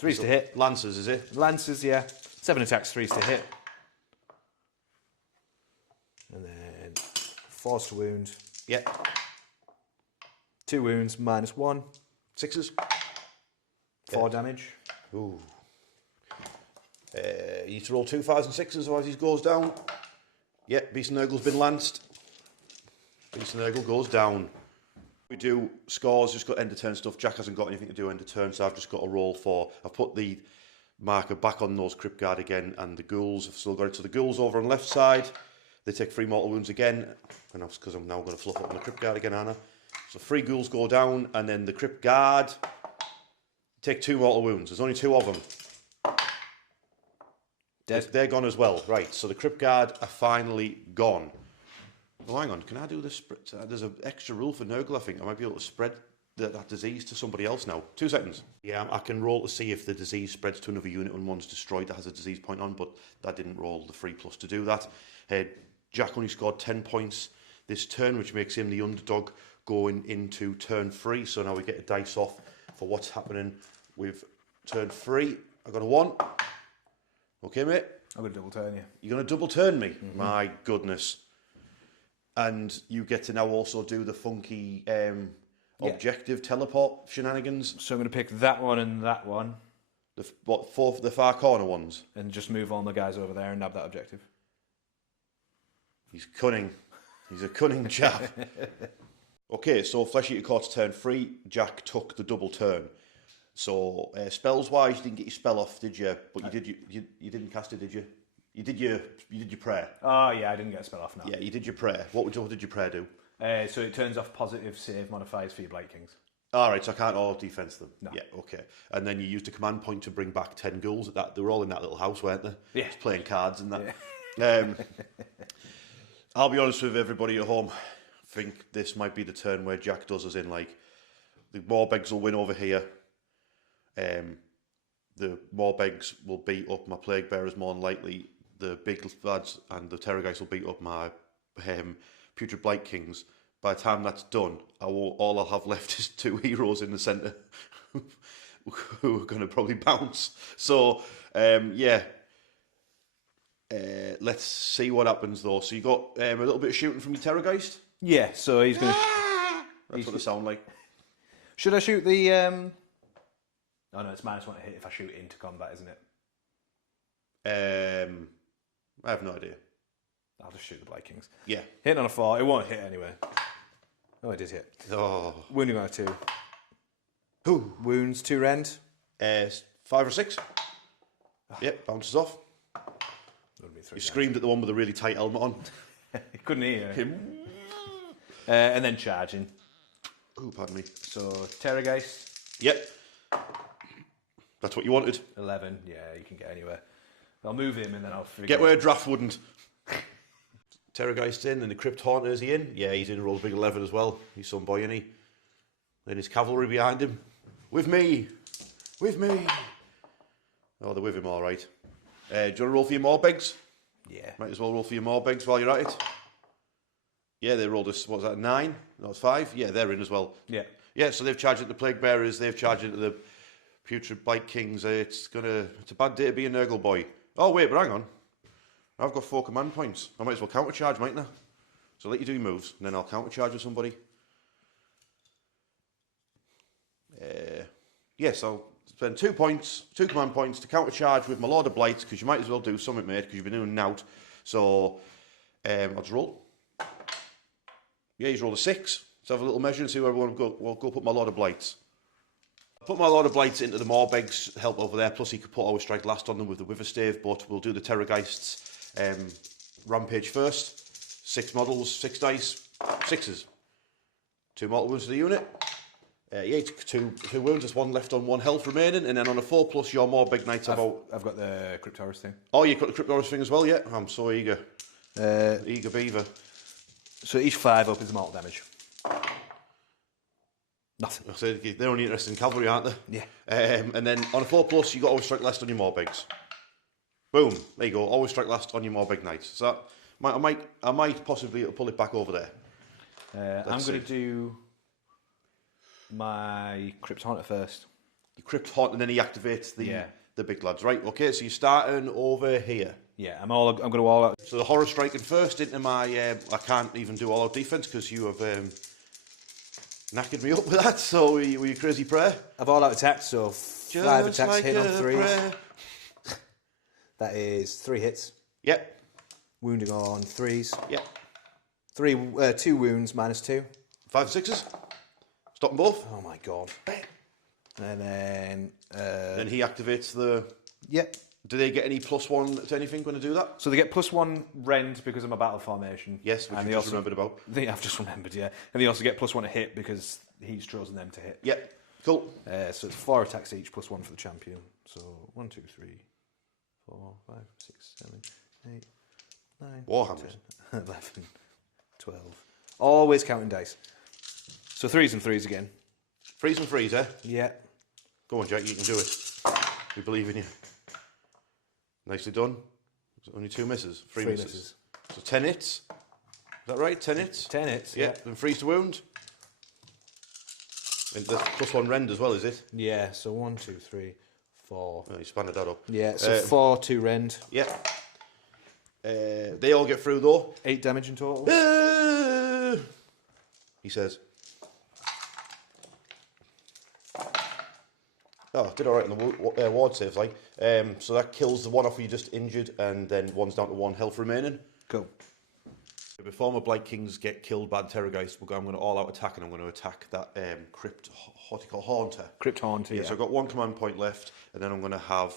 3's to hit. Lancers, is it? Lancers, yeah. 7 attacks, 3's to hit. And then 4's to wound. Yeah. 2 wounds, -1. 6s. 4 damage. Ooh. You need to roll 2 5s and 6s, otherwise he goes down. Yeah, Beast of Nurgle's been lanced. Beast of Nurgle goes down. We do scores, just got end of turn stuff. Jack hasn't got anything to do end of turn, so I've just got a roll for. I've put the marker back on those Crypt Guard again, and the ghouls have still got it. So the ghouls over on the left side, they take 3 mortal wounds again, and that's because I'm now going to fluff up on the Crypt Guard again, Anna. So 3 ghouls go down, and then the Crypt Guard take 2 mortal wounds. There's only 2 of them. Dead. They're gone as well. Right, so the Crypt Guard are finally gone. Well, hang on, can I do this? There's an extra rule for Nurgle, I think. I might be able to spread that disease to somebody else now. 2 seconds. Yeah, I can roll to see if the disease spreads to another unit when one's destroyed that has a disease point on, but that didn't roll the 3+ to do that. Jack only scored 10 points this turn, which makes him the underdog going into turn 3. So now we get a dice off for what's happening with turn 3. I got a 1. Okay, mate? I'm going to double turn you. You're going to double turn me? My goodness. And you get to now also do the funky objective teleport shenanigans. So I'm going to pick that one and that one. The far corner ones? And just move all my guys over there and nab that objective. He's cunning. He's a cunning chap. Okay, so Flesh Eater Court's turn 3. Jack took the double turn. So spells wise, you didn't get your spell off, did you? But you didn't cast it, did you? You did your prayer. Oh yeah, I didn't get a spell off now. Yeah, you did your prayer. What did your prayer do? So it turns off positive save modifiers for your Blight Kings. All right, so I can't defense them. No. Yeah, okay. And then you used a command point to bring back 10 ghouls. They were all in that little house, weren't they? Yeah. Just playing cards and that. Yeah. I'll be honest with everybody at home. I think this might be the turn where Jack does us in. Like the Morbegs will win over here. The Morbegs will beat up my Plague Bearers more than likely. The big lads and the Terrorgeist will beat up my Putrid Blight Kings. By the time that's done, all I'll have left is 2 heroes in the centre who are going to probably bounce. So, yeah. Let's see what happens though. So you got a little bit of shooting from your Terrorgeist. Yeah, so he's going to... That's what they sound like. Should I shoot the... Oh no, it's -1 to hit if I shoot into combat, isn't it? I have no idea. I'll just shoot the Blight Kings. Yeah. Hitting on a 4, it won't hit anyway. Oh, it did hit. Oh. Wounding on a 2. Ooh. Wounds, 2 rend. 5 or 6. Yep, bounces off. You screamed at the one with the really tight helmet on. He couldn't hear. And then charging. Oh, pardon me. So, Terrorgeist. Yep. That's what you wanted. 11. Yeah, you can get anywhere. I'll move him and then I'll figure Get where Draft wouldn't. Terrorgeist in, and the Crypt Haunter, is he in? Yeah, he's in. Rolls big 11 as well. He's some boy, isn't he? Then his cavalry behind him. With me! With me! Oh, they're with him all right. Do you want to roll for your Morbegs? Yeah. Might as well roll for your Morbegs while you're at it. Yeah, they rolled us, what was that, 9? No, it's 5? Yeah, they're in as well. Yeah. Yeah, so they've charged into the Plague Bearers, they've charged into the Putrid Blight Kings. It's a bad day to be a Nurgle boy. Oh, wait, but hang on. I've got 4 command points. I might as well countercharge, mightn't I? So I'll let you do your moves, and then I'll countercharge with somebody. Yes, I'll spend 2 points, 2 command points to countercharge with my Lord of Blights, because you might as well do something, mate, because you've been doing nout. So, I'll just roll. Yeah, he's rolled a 6. Let's have a little measure and see where we want to go. We'll go put my Lord of Blights. Put my Lord of Blights into the Morbegs, help over there, plus he could put Always Strike Last on them with the Witherstave, but we'll do the Terrorgeists Rampage first. 6 models, 6 dice, 6s. 2 mortal wounds to the unit. Yeah, 2 wounds, there's 1 left on 1 health remaining, and then on a 4+, your Morbeg Knights have out. I've got the Cryptoris thing. Oh, you've got the Cryptoris thing as well, yeah? I'm so eager. Eager beaver. So each 5 up is mortal damage. Nothing. I said, they're only interested in cavalry, aren't they? Yeah. And then on a 4+, you got Always Strike Last on your Morbegs. Boom, there you go. Always Strike Last on your Morbeg Knights. So I might possibly pull it back over there. I'm going to do my Crypt Haunter first. You Crypt Haunt, and then he activates the big lads, right? Okay, so you're starting over here. Yeah, I'm going to all out. So the Horror striking first into my. I can't even do all out defense because you have knackered me up with that. So were you crazy prayer? I've all out attacked, so 5 attacks like hit on 3. Prayer. That is 3 hits. Yep. Wounding on 3s. Yep. 2 wounds -2. 5 and 6s. Stop them both. Oh my god. And then. Then he activates the. Yep. Do they get any +1 to anything when they do that? So they get +1 rend because I'm a battle formation. Yes, which you just remembered about. I've just remembered, yeah. And they also get +1 to hit because he's chosen them to hit. Yep. Cool. So it's 4 attacks each, +1 for the champion. So 1, 2, 3, 4, 5, 6, 7, 8, 9, Warhammer. 10, 11, 12. Always counting dice. So 3s and 3s again. Freeze and freeze, eh? Yeah. Go on, Jack, you can do it. We believe in you. Nicely done. Only 2 misses. 3 misses. So 10 hits. Is that right? 10 hits? 10 hits, yeah. Then freeze to wound. And that's +1 rend as well, is it? Yeah, so 1, 2, 3, 4. Oh, you spanned that up. Yeah, so 4, 2 rend. Yeah. They all get through though. 8 damage in total. He says. Oh, did alright in the ward saves, like. So that kills the one off you just injured, and then one's down to 1 health remaining. Cool. Before my Blight Kings get killed by the Terrorgeist, I'm going to all out attack, and I'm going to attack that Crypt Haunter. Crypt Haunter, yeah. So I've got 1 command point left, and then I'm going to have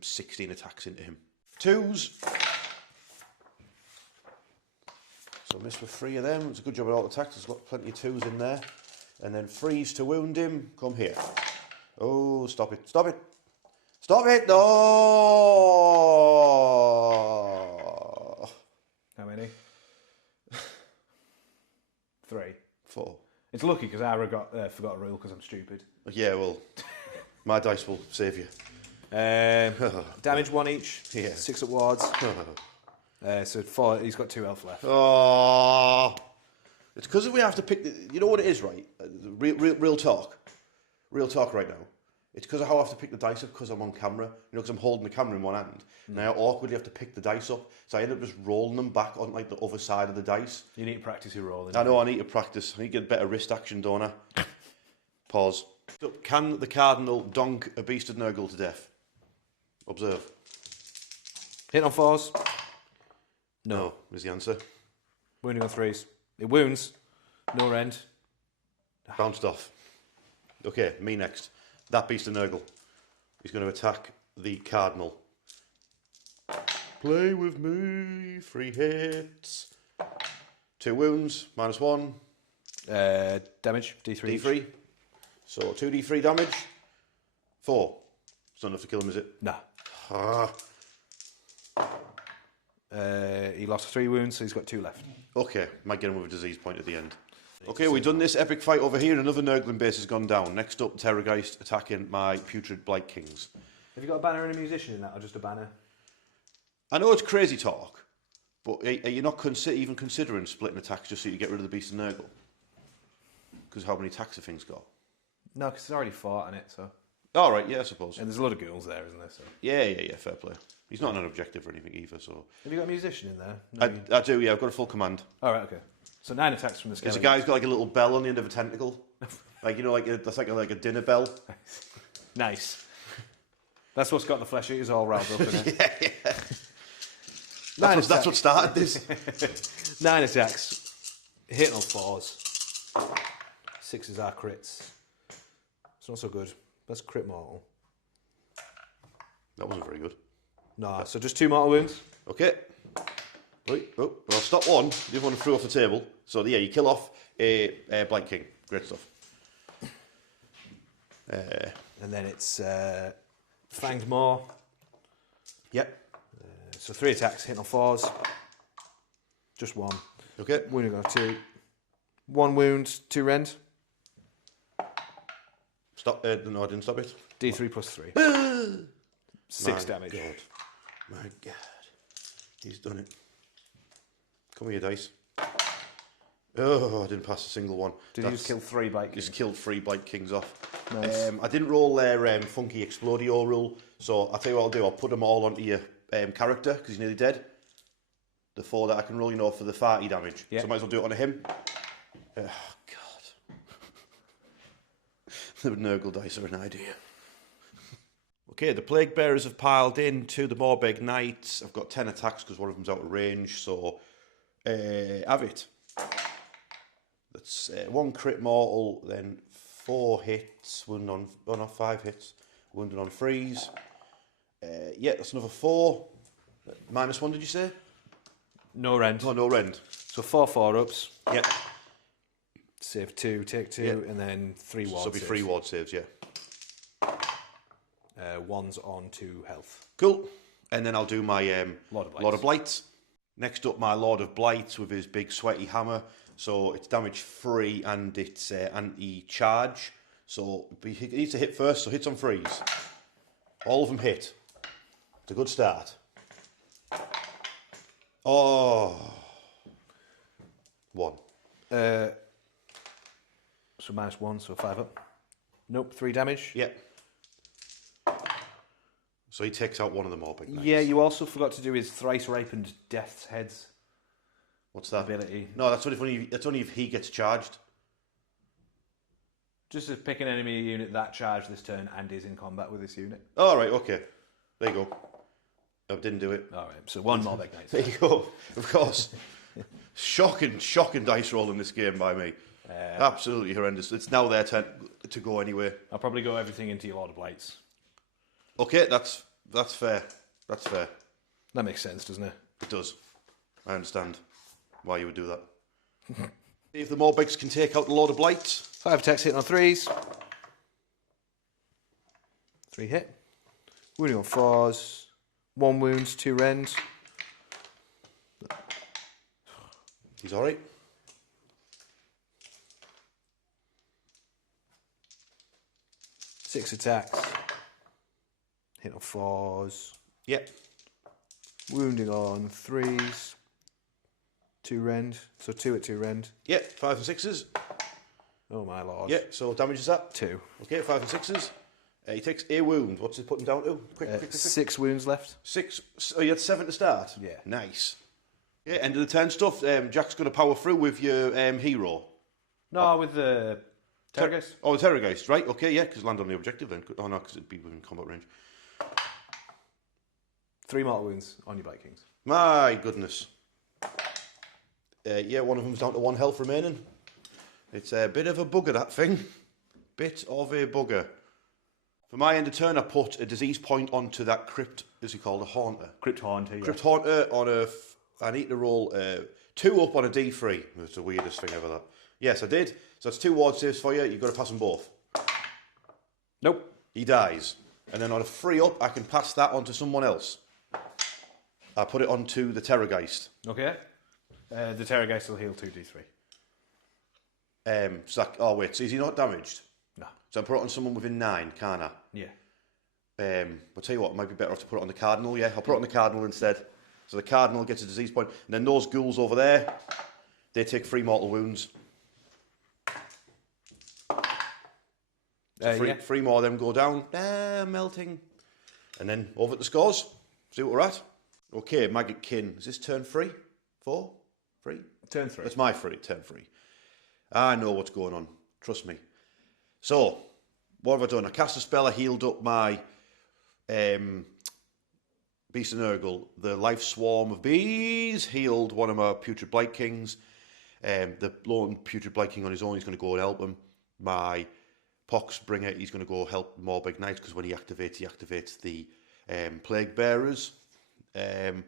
16 attacks into him. 2s. So I missed with 3 of them. It's a good job at all attacks. There's got plenty of 2s in there. And then freeze to wound him. Come here. Oh, stop it. Stop it. Stop it. No. How many? 3. 4. It's lucky because I forgot a rule because I'm stupid. Yeah, well, my dice will save you. Damage 1 each. Yeah. 6 at wards. So 4. He's got 2 health left. Oh, it's because we have to pick. You know what it is, right? Real talk. Real talk right now. It's because of how I have to pick the dice up because I'm on camera. You know, because I'm holding the camera in one hand. Now I awkwardly have to pick the dice up. So I end up just rolling them back on like the other side of the dice. You need to practice your rolling. I know I need to practice. I need to get better wrist action, don't I? Pause. Can the Cardinal donk a Beast of Nurgle to death? Observe. Hit on 4s. No, is the answer. Wounding on 3s. It wounds. No rend. Bounced off. Okay, me next. That Beast of Nurgle. He's going to attack the Cardinal. Play with me. 3 hits. 2 wounds. -1. Damage. D3. D3. So 2d3 damage. 4. It's not enough to kill him, is it? Nah. Ah. He lost 3 wounds, so he's got 2 left. Okay, might get him with a disease point at the end. Okay, we've done this epic fight over here. Another Nurgling base has gone down. Next up, Terrorgeist attacking my Putrid Blight Kings. Have you got a banner and a musician in that, or just a banner? I know it's crazy talk, but are you not even considering splitting attacks just so you get rid of the Beast of Nurgle? Because how many attacks have things got? No, because it's already fought on it, so... All right, yeah, I suppose. And there's a lot of ghouls there, isn't there? So. Yeah, fair play. He's not on an objective or anything either, so... Have you got a musician in there? No, I do, yeah, I've got a full command. All right, okay. So 9 attacks from the There's skeleton. a guy who's got like a little bell on the end of a tentacle. Like, you know, that's like a dinner bell. Nice. That's what's got the flesh eaters all riled up, isn't it? Yeah. That's what started this. 9 attacks. Hit on 4s. 6s are crits. It's not so good. That's crit mortal. That wasn't very good. No, so just 2 mortal wounds. Okay. Right. Oh, well, stop one. The other one threw off the table. So, yeah, you kill off a Blight King. Great stuff. And then it's Fanged Maw. Yep. So 3 attacks, hitting on 4s. Just 1. Okay. Wounding on 2. 1 wound, 2 rend. Stop. No, I didn't stop it. D3 plus 3. 6 damage. God. My God. He's done it. Come here, dice. Oh, I didn't pass a single one. Did you just kill 3 Blight Kings? Just killed 3 Blight Kings off. Nice. I didn't roll their funky Explodio rule, so I'll tell you what I'll do. I'll put them all onto your character, because he's nearly dead. The 4 that I can roll, you know, for the 30 damage. Yeah. So I might as well do it onto him. Oh, God. The Nurgle dice are an idea. Okay, the Plague Bearers have piled in to the Morbeg Knights. I've got 10 attacks because one of them's out of range, so have it. That's 1 crit mortal, then 4 hits, wounded on, oh no, 5 hits, wounded on 3s. Yeah, that's another 4. -1, did you say? No rend. Oh, no rend. So 4 4-ups. Yep. Save 2, take 2, Yep. and then 3 ward So it'll be saves. 3 ward saves, yeah. 1's on 2 health. Cool. And then I'll do my Lord of Blights. Lord of Blights. Next up, my Lord of Blights with his big sweaty hammer. So it's damage free and it's anti-charge. So he needs to hit first, so hits on 3s. All of them hit. It's a good start. Oh. 1. So -1, so 5 up. Nope, 3 damage. Yep. So he takes out one of the Morbeg Knights. Yeah, you also forgot to do his thrice ripened Death's Heads What's that? ability. No, that's only if he gets charged. Just to pick an enemy unit that charged this turn and is in combat with this unit. All right, okay. There you go. I didn't do it. All right, so 1 Morbeg Knight. There you go. Of course. Shocking dice roll in this game by me. Absolutely horrendous. It's now their turn to go anyway. I'll probably go everything into your Lord of Blights. Okay, that's fair. That's fair. That makes sense, doesn't it? It does. I understand why you would do that. See if the Morbegs can take out the Lord of Blight. 5 attacks hitting on 3s. 3 hit. Wounding on 4s. 1 wound, 2 rend. He's alright. Six attacks. Hit on 4s. Yep. Wounding on 3s. 2 rend. So 2 at 2 rend. Yep, 5 and 6s. Oh my lord. Yep, so damage is that? 2. Okay, 5 and 6s. He takes a wound. What's he putting down to? Quick. 6 wounds left. 6. Oh, you had 7 to start? Yeah. Nice. Yeah, end of the turn stuff. Jack's going to power through with your hero. No, with the Terrorgeist. Oh, the Terrorgeist, right? Okay, yeah, because land on the objective then. Oh, no, because it'd be within combat range. 3 mortal wounds on your Blight Kings. My goodness. Yeah, one of them's down to 1 health remaining. It's a bit of a bugger, that thing. Bit of a bugger. For my end of turn, I put a disease point onto that crypt, is he called? A haunter. Crypt Haunter, yeah. Crypt haunter on a... I need to roll 2 up on a D3. It's the weirdest thing ever, that. Yes, I did. So that's 2 ward saves for you. You've got to pass them both. Nope. He dies. And then on a 3 up, I can pass that on to someone else. I put it onto the Terrorgeist. Okay. The Terrorgeist will heal 2d3. Oh, wait. So is he not damaged? No. So I put it on someone within 9, can't I? Yeah. I'll tell you what, it might be better off to put it on the Cardinal, yeah? I'll put it on the Cardinal instead. So the Cardinal gets a disease point. And then those ghouls over there, they take 3 mortal wounds. So 3 more of them go down. Melting. And then over at the scores. See what we're at. Okay, Maggotkin. Is this turn 3? 4? 3? Turn 3. That's my 3, turn 3. I know what's going on. Trust me. So, what have I done? I cast a spell. I healed up my Beast of Nurgle. The Life Swarm of Bees healed one of my Putrid Blight Kings. The lone Putrid Blight King on his own, he's going to go and help him. My Poxbringer, he's going to go help more Big Knights because when he activates the Plague Bearers. And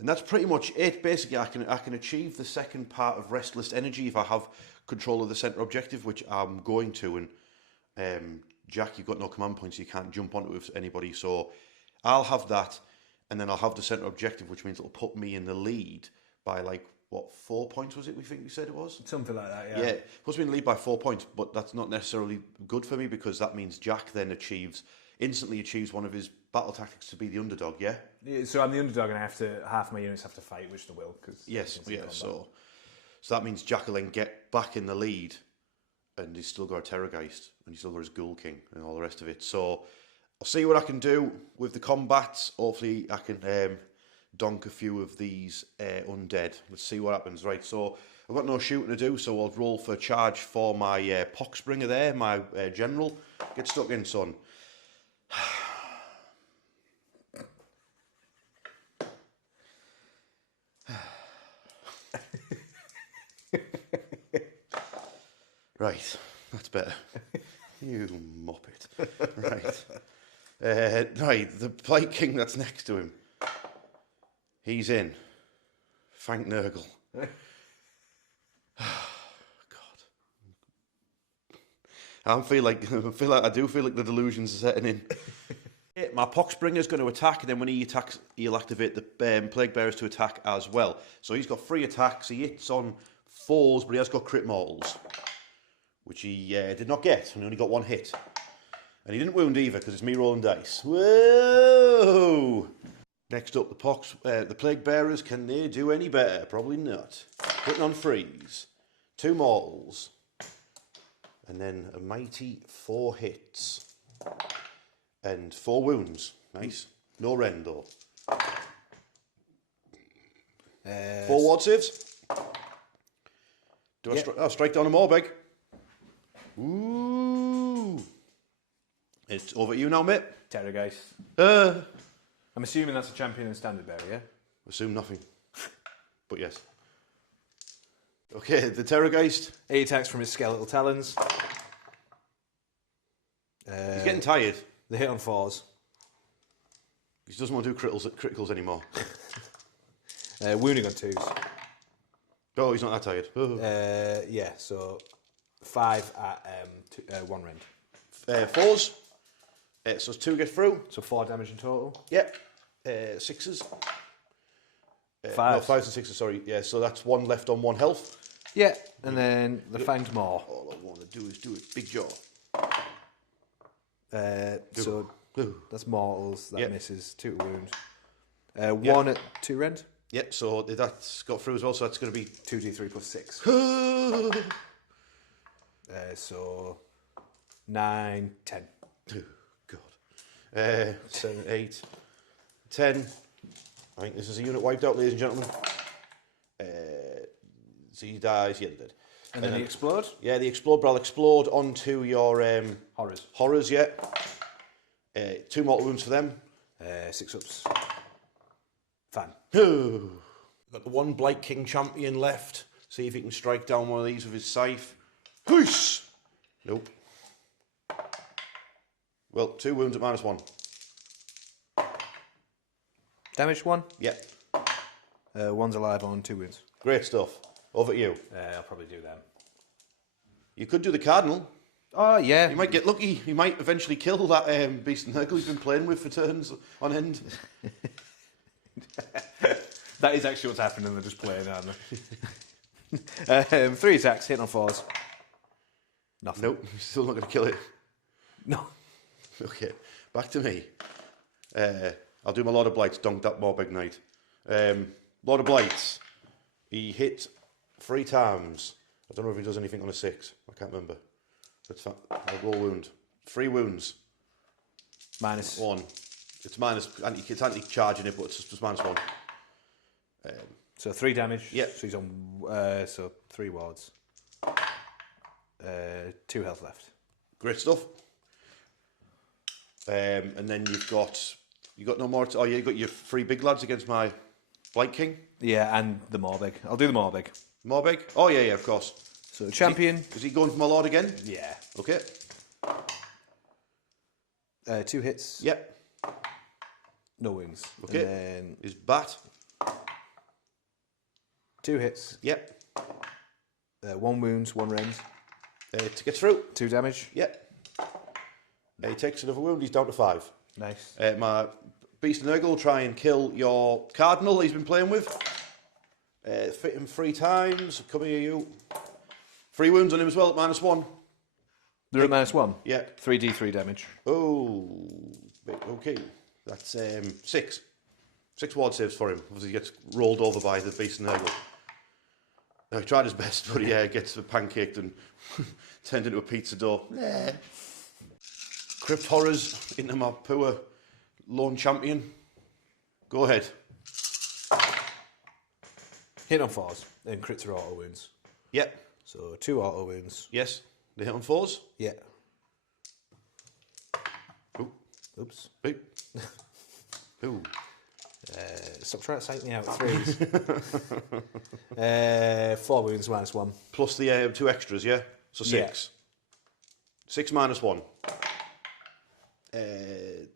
that's pretty much it. Basically, I can achieve the second part of Restless Energy if I have control of the centre objective, which I'm going to. And Jack, you've got no command points, so you can't jump onto it with anybody. So I'll have that, and then I'll have the centre objective, which means it'll put me in the lead by 4 points was it? We said it was something like that. Yeah, puts me in the lead by 4 points, but that's not necessarily good for me because that means Jack then instantly achieves one of his battle tactics to be the underdog. Yeah. So I'm the underdog, and half my units have to fight, which they will. Yes. So that means Jack will then get back in the lead, and he's still got a Terrorgeist, and he's still got his Ghoul King, and all the rest of it. So I'll see what I can do with the combats. Hopefully, I can donk a few of these undead. Let's see what happens. Right. So I've got no shooting to do, so I'll roll for charge for my Poxbringer there, my general. Get stuck in, son. Right, that's better. You muppet. Right. Right, the Blight King that's next to him. He's in. Thank Nurgle. God. I do feel like the delusions are setting in. My Poxbringer's going to attack, and then when he attacks, he'll activate the Plague Bearers to attack as well. So he's got 3 attacks. He hits on 4s, but he has got crit mortals, which he did not get, and he only got 1 hit. And he didn't wound either, because it's me rolling dice. Whoa! Next up, the Plague Bearers. Can they do any better? Probably not. Putting on 3s. 2 mortals. And then a mighty 4 hits. And 4 wounds. Nice. No rend, though. 4 ward saves. Do I strike down a Morbeg? Ooh. It's over to you now, mate. Terrorgeist. I'm assuming that's a champion and standard bearer, yeah? Assume nothing. But yes. Okay, the Terrorgeist. 8 attacks from his skeletal talons. He's getting tired. They hit on 4s. He doesn't want to do criticals anymore. Wounding on 2s. Oh, he's not that tired. Yeah, so 5 at 1 rend. 4s. So 2 get through. So 4 damage in total. Yep. 6s. 5s. No, 5s and 6s, sorry. Yeah, so that's 1 left on 1 health. Yeah, and then the Fanged Maw. All I want to do is do it. Big jaw. So that's mortals. That Yep. misses. 2 to wound. 1 at 2 rend. Yep, so that's got through as well, so that's going to be 2d3 plus 6. So 9, 10. 7, 8, 10. I think this is a unit wiped out, ladies and gentlemen. So he dies, yeah, they did. And then they explode? Yeah, they explode, but I'll explode onto your horrors, yeah. 2 mortal wounds for them. 6 ups. Fan. Got the 1 Blight King champion left. See if he can strike down one of these with his scythe. Whoosh! Nope. Well, 2 wounds at -1. Damage 1? Yeah. 1's alive on 2 wounds. Great stuff. Over to you. I'll probably do them. You could do the Cardinal. Oh, yeah. You might get lucky. You might eventually kill that Beast of Nurgle he's been playing with for turns on end. That is actually what's happening. They're just playing, aren't they? 3 attacks, hit on 4s. Nothing. Nope, you're still not going to kill it. No. Okay, back to me. I'll do my Lord of Blights, donked up Morbeg Knight. Lord of Blights, he hit 3 times. I don't know if he does anything on a 6. I can't remember. That's fine. I'll roll wound. 3 wounds. -1. It's anti-charging it, but it's just -1. So 3 damage. Yeah. So he's on. So 3 wards. 2 health left. Great stuff. And then you got no more. You got your 3 big lads against my Blight King. Yeah, and the Morbeg. I'll do the Morbeg. Morbeg. Oh yeah, of course. So champion. Is he going for my lord again? Yeah. Okay. 2 hits. Yep. No wounds. Okay. And then His bat. 2 hits. Yep. 1 wounds, 1 rend. To get through. 2 damage. Yep. He takes another wound. He's down to 5. Nice. My Beast of Nurgle will try and kill your Cardinal he's been playing with. Fit him 3 times. Come here, you. 3 wounds on him as well at -1. They're at -1? Yeah. 3d3 damage. Oh, okay. That's 6. 6 ward saves for him. Obviously, he gets rolled over by the Beast of Nurgle. He tried his best, but he gets pancaked and turned into a pizza dough. Crypt Horrors into my poor lone champion. Go ahead. Hit on 4s. Then crits are auto wounds. Yep. So 2 auto wounds. Yes. They hit on 4s. Yeah. Ooh. Oops. Ooh. Ooh. Stop trying to psych me out. 3s. 4 wounds, -1. Plus the 2 extras, yeah? So 6. Yeah. 6 -1.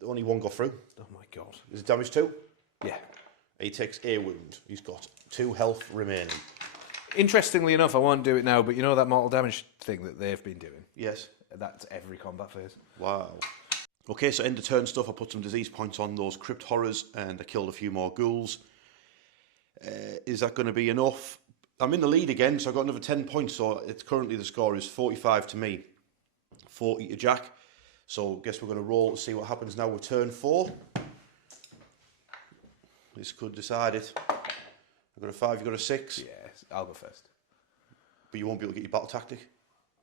Only 1 got through. Oh my god. Is it damage 2? Yeah. He takes a wound. He's got 2 health remaining. Interestingly enough, I won't do it now, but you know that mortal damage thing that they've been doing? Yes. That's every combat phase. Wow. Okay, so end of turn stuff. I put some disease points on those Crypt Horrors and I killed a few more ghouls. Is that going to be enough? I'm in the lead again, so I got another 10 points. So it's currently the score is 45 to me, 40 to Jack. So I guess we're going to roll to see what happens now with turn 4. This could decide it. I've got a 5, you've got a 6. Yeah, I'll go first. But you won't be able to get your battle tactic.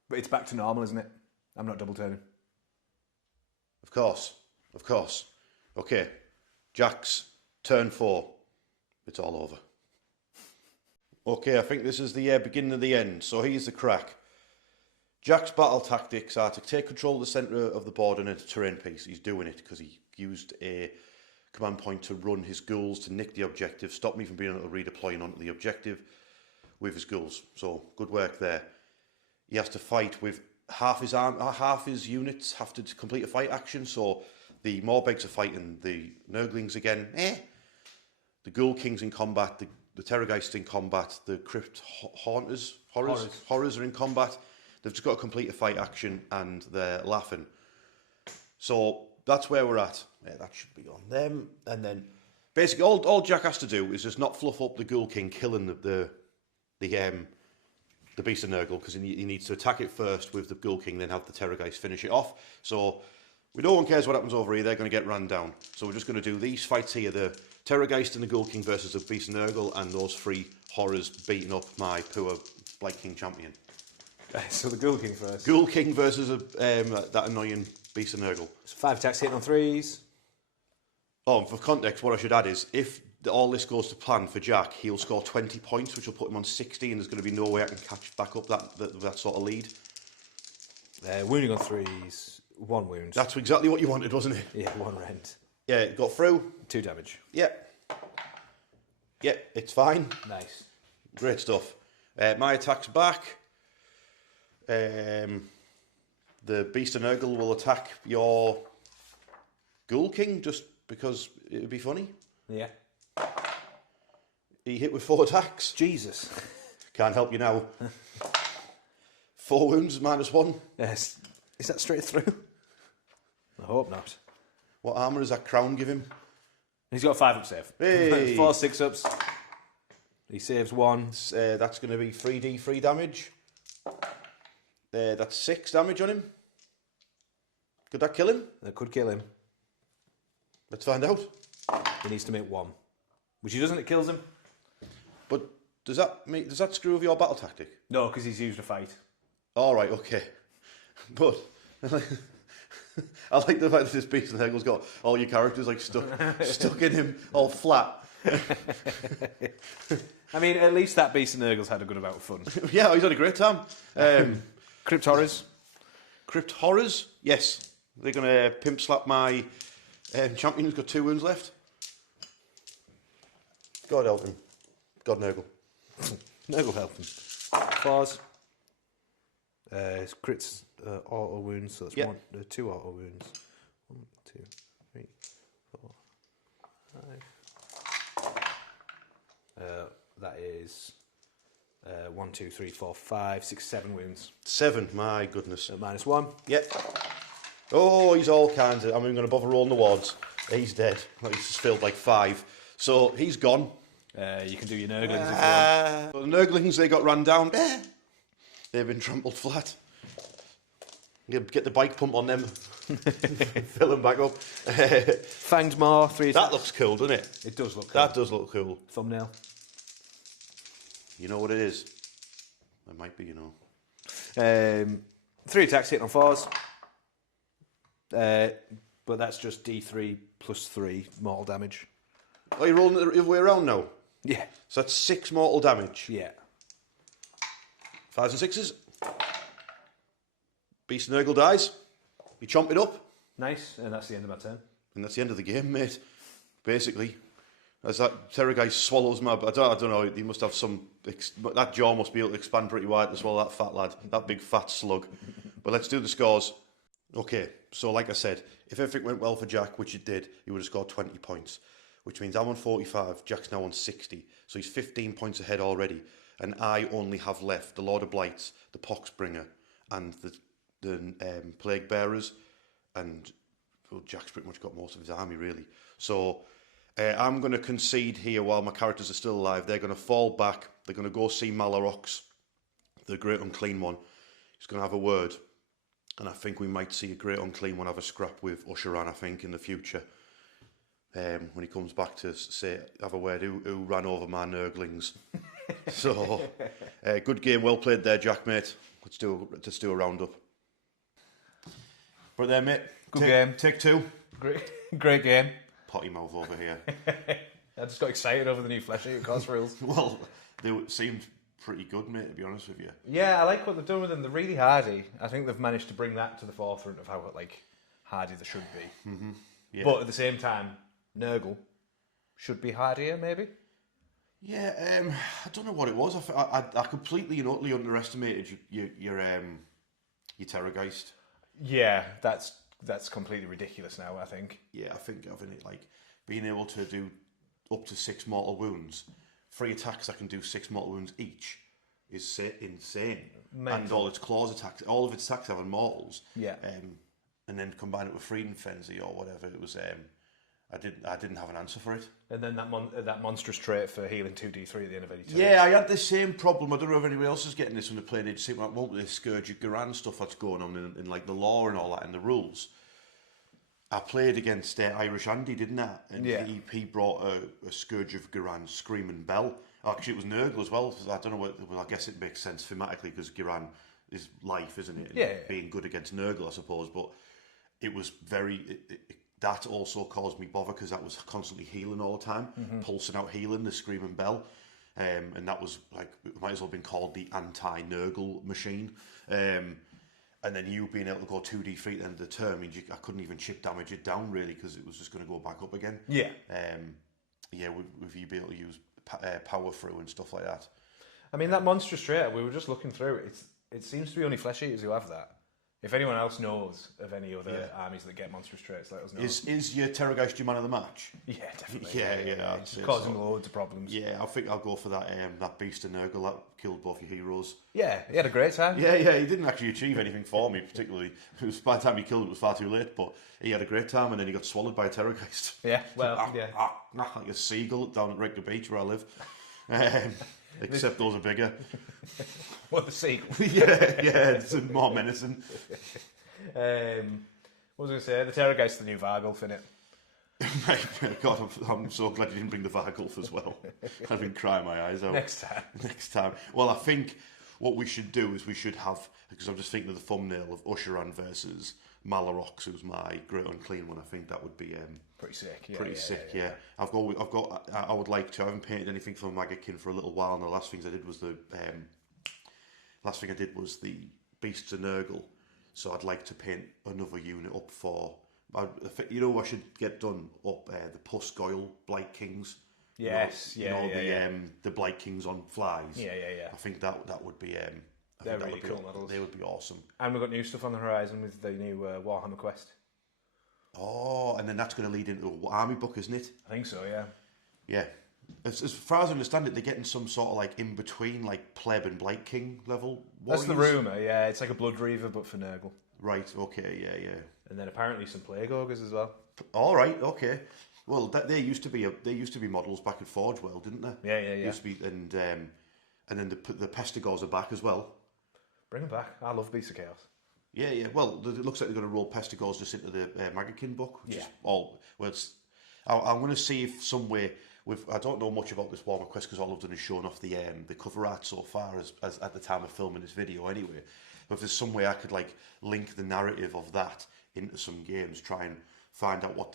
But it's back to normal, isn't it? I'm not double turning. Of course. Of course. Okay. Jack's turn 4. It's all over. Okay, I think this is the beginning of the end. So here's the crack. Jack's battle tactics are to take control of the centre of the board and a terrain piece. He's doing it because he used a command point to run his ghouls to nick the objective, stop me from being able to redeploy onto the objective with his ghouls. So good work there. He has to fight with half his units have to complete a fight action. So the Morbegs are fighting the Nurglings again. The Ghoul King's in combat. The Terrorgeist in combat. The Crypt Horrors are in combat. They've just got to complete a fight action and they're laughing. So that's where we're at. Yeah, that should be on them. And then basically all Jack has to do is just not fluff up the Ghoul King killing the Beast of Nurgle, because he needs to attack it first with the Ghoul King, then have the Terrorgeist finish it off. So no one cares what happens over here. They're going to get ran down. So we're just going to do these fights here: the Terrorgeist and the Ghoul King versus the Beast of Nurgle, and those 3 horrors beating up my poor Blight King champion. So the Ghoul King first. Ghoul King versus that annoying Beast of Nurgle. So 5 attacks hitting on 3s. Oh, and for context, what I should add is if all this goes to plan for Jack, he'll score 20 points, which will put him on 60, and there's going to be no way I can catch back up that sort of lead. Wounding on 3s. 1 wound. That's exactly what you wanted, wasn't it? Yeah, 1 rend. Yeah, it got through. 2 damage. Yeah. Yeah, it's fine. Nice. Great stuff. My attack's back. The Beast of Nurgle will attack your Ghoul King just because it would be funny. Yeah. He hit with 4 attacks. Jesus. Can't help you now. 4 wounds, -1. Yes. Is that straight through? I hope not. What armour does that crown give him? He's got a 5-up save. Hey. 4 6-ups. He saves 1. That's going to be 3d3 damage. That's 6 damage on him. Could that kill him? That could kill him. Let's find out. He needs to make 1. Which he doesn't, it kills him. But does that screw with your battle tactic? No, because he's used a fight. All right, okay. But I like the fact that this Beast of Nurgle's got all your characters like stuck in him all flat. I mean, at least that Beast of Nurgle's had a good amount of fun. Yeah, he's had a great time. Crypt Horrors. Crypt Horrors, yes. They're going to pimp slap my champion who's got 2 wounds left. God help him. God Nurgle. Nurgle help him. 4s. His crits auto wounds, so that's 2 auto wounds. 1, 2, 3, 4, 5. That is 1, 2, 3, 4, 5, 6, 7 wounds. 7, my goodness. -1. Yep. Oh, he's all kinds of... I'm even going to bother rolling the wards. He's dead. He's just filled like 5. So he's gone. You can do your Nurglings if you want. The Nurglings, they got run down. They've been trampled flat. You get the bike pump on them. Fill them back up. Fanged Maw, 3 attacks. That looks cool, doesn't it? It does look cool. That does look cool. Thumbnail. You know what it is? It might be, you know. 3 attacks hitting on 4s. But that's just D3 plus 3 mortal damage. Oh, you're rolling it the other way around now? Yeah. So that's 6 mortal damage. Yeah. 5s and 6s. Beast of Nurgle dies. You chomp it up. Nice, and that's the end of my turn. And that's the end of the game, mate. Basically. As that terror guy swallows my... I don't know, he must have some... That jaw must be able to expand pretty wide to swallow that fat lad. That big fat slug. But let's do the scores. Okay, so like I said, if everything went well for Jack, which it did, he would have scored 20 points. Which means I'm on 45, Jack's now on 60. So he's 15 points ahead already. And I only have left the Lord of Blights, the Poxbringer, and the Plague Bearers. And well, Jack's pretty much got most of his army, really. So I'm going to concede here while my characters are still alive. They're going to fall back. They're going to go see Malarox, the Great Unclean One. He's going to have a word. And I think we might see a Great Unclean One have a scrap with Usheran, I think, in the future. When he comes back to say, have a word, who ran over my Nurglings. So, good game, well played there, Jack, mate. Let's do a roundup. But there, mate. Good game. Take 2. Great game. Potty mouth over here. I just got excited over the new Flesh Eater cost rules. Well, they seemed pretty good, mate, to be honest with you. Yeah, I like what they've done with them. They're really hardy. I think they've managed to bring that to the forefront of how hardy they should be. Mm-hmm. Yeah. But at the same time, Nurgle should be hardier, maybe? Yeah, I don't know what it was. I completely and utterly underestimated your Terrorgeist. Yeah, that's completely ridiculous now, I think. Yeah, I think having it being able to do up to 6 mortal wounds, 3 attacks that can do 6 mortal wounds each is insane. Mental. And all its claws attacks, all of its attacks have mortals. Yeah. And then combine it with Freedom Frenzy or whatever it was. I didn't have an answer for it. And then that monstrous trait for healing 2d3 at the end of any turn. Yeah, I had the same problem. I don't know if anyone else is getting this when they're playing Age of Sigmar. This Scourge of Garan stuff that's going on in the law and all that, and the rules. I played against Irish Andy, didn't I? And yeah. he brought a Scourge of Garan Screaming Bell. Actually, it was Nurgle as well. I don't know I guess it makes sense thematically because Garan is life, isn't it? And yeah. Being good against Nurgle, I suppose. But it was that also caused me bother because that was constantly healing all the time, pulsing out healing, the screaming bell. And that was like, it might as well have been called the anti-Nurgle machine. And then you being able to go 2d3 at the end of the turn means I couldn't even chip damage it down really because it was just going to go back up again. Yeah. With you being able to use power through and stuff like that. I mean, that monstrous trait, we were just looking through it. It seems to be only flesh eaters who have that. If anyone else knows of any other armies that get monstrous traits, let us know. Is your Terrorgeist your man of the match? Yeah, definitely. Yeah. It's causing loads of problems. Yeah, I think I'll go for that that Beast of Nurgle that killed both your heroes. Yeah, he had a great time. Yeah, he didn't actually achieve anything for me particularly. It was, by the time he killed it was far too late, but he had a great time and then he got swallowed by a Terrorgeist. Yeah, well, like a seagull down at Rector Beach where I live. Except those are bigger. What, the sequel? yeah, it's more menacing. What was I going to say? The Terrorgeist is the new Vargulf, innit? God, I'm so glad you didn't bring the Vargulf as well. I've been crying my eyes out. Next time. Well, I think what we should do is we should have, because I'm just thinking of the thumbnail of Usheran versus Malarox, who's my Great Unclean one. I think that would be pretty sick. Yeah. I would like to. I haven't painted anything for Maggotkin for a little while, and the last things I did was the Beasts of Nurgle. So I'd like to paint another unit up for. I should get done up the Puss Goyle Blight Kings. Yes, the Blight Kings on flies. Yeah. I think that would be. They're really cool models. They would be awesome. And we've got new stuff on the horizon with the new Warhammer Quest. Oh, and then that's going to lead into an army book, isn't it? I think so, yeah. Yeah. As far as I understand it, they're getting some sort of like in between, like pleb and Blight King level warriors. That's the rumour, yeah. It's like a Blood Reaver, but for Nurgle. Right, okay, yeah. And then apparently some Plague Ogres as well. All right, okay. Well, they used to be models back at Forge World, didn't they? Yeah. Used to be, and then the Pestigors are back as well. Bring them back. I love Beasts of Chaos. Yeah. Well, it looks like they're going to roll Pestigors just into the Maggotkin book, which is all. Well, I'm going to see if some way. I don't know much about this Warhammer Quest because all I've done is shown off the cover art so far as at the time of filming this video anyway. But if there's some way I could like link the narrative of that into some games, try and find out what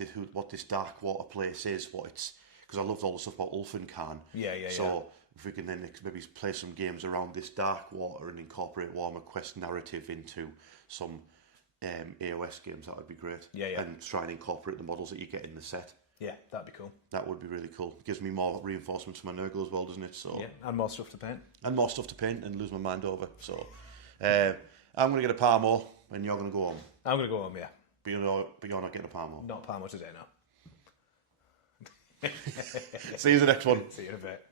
this Dark Water place is, because I loved all the stuff about Ulfenkarn. Yeah. So if we can then maybe play some games around this Dark Water and incorporate Warhammer Quest narrative into some AOS games, that would be great. Yeah. And try and incorporate the models that you get in the set. Yeah, that'd be cool. That would be really cool. It gives me more reinforcements to my Nurgle as well, doesn't it? So yeah, and more stuff to paint. And lose my mind over. So I'm going to get a Parmo, and you're going to go home. I'm going to go home, yeah. But you're not getting a Parmo. Not Parmo today, no. See you in the next one. See you in a bit.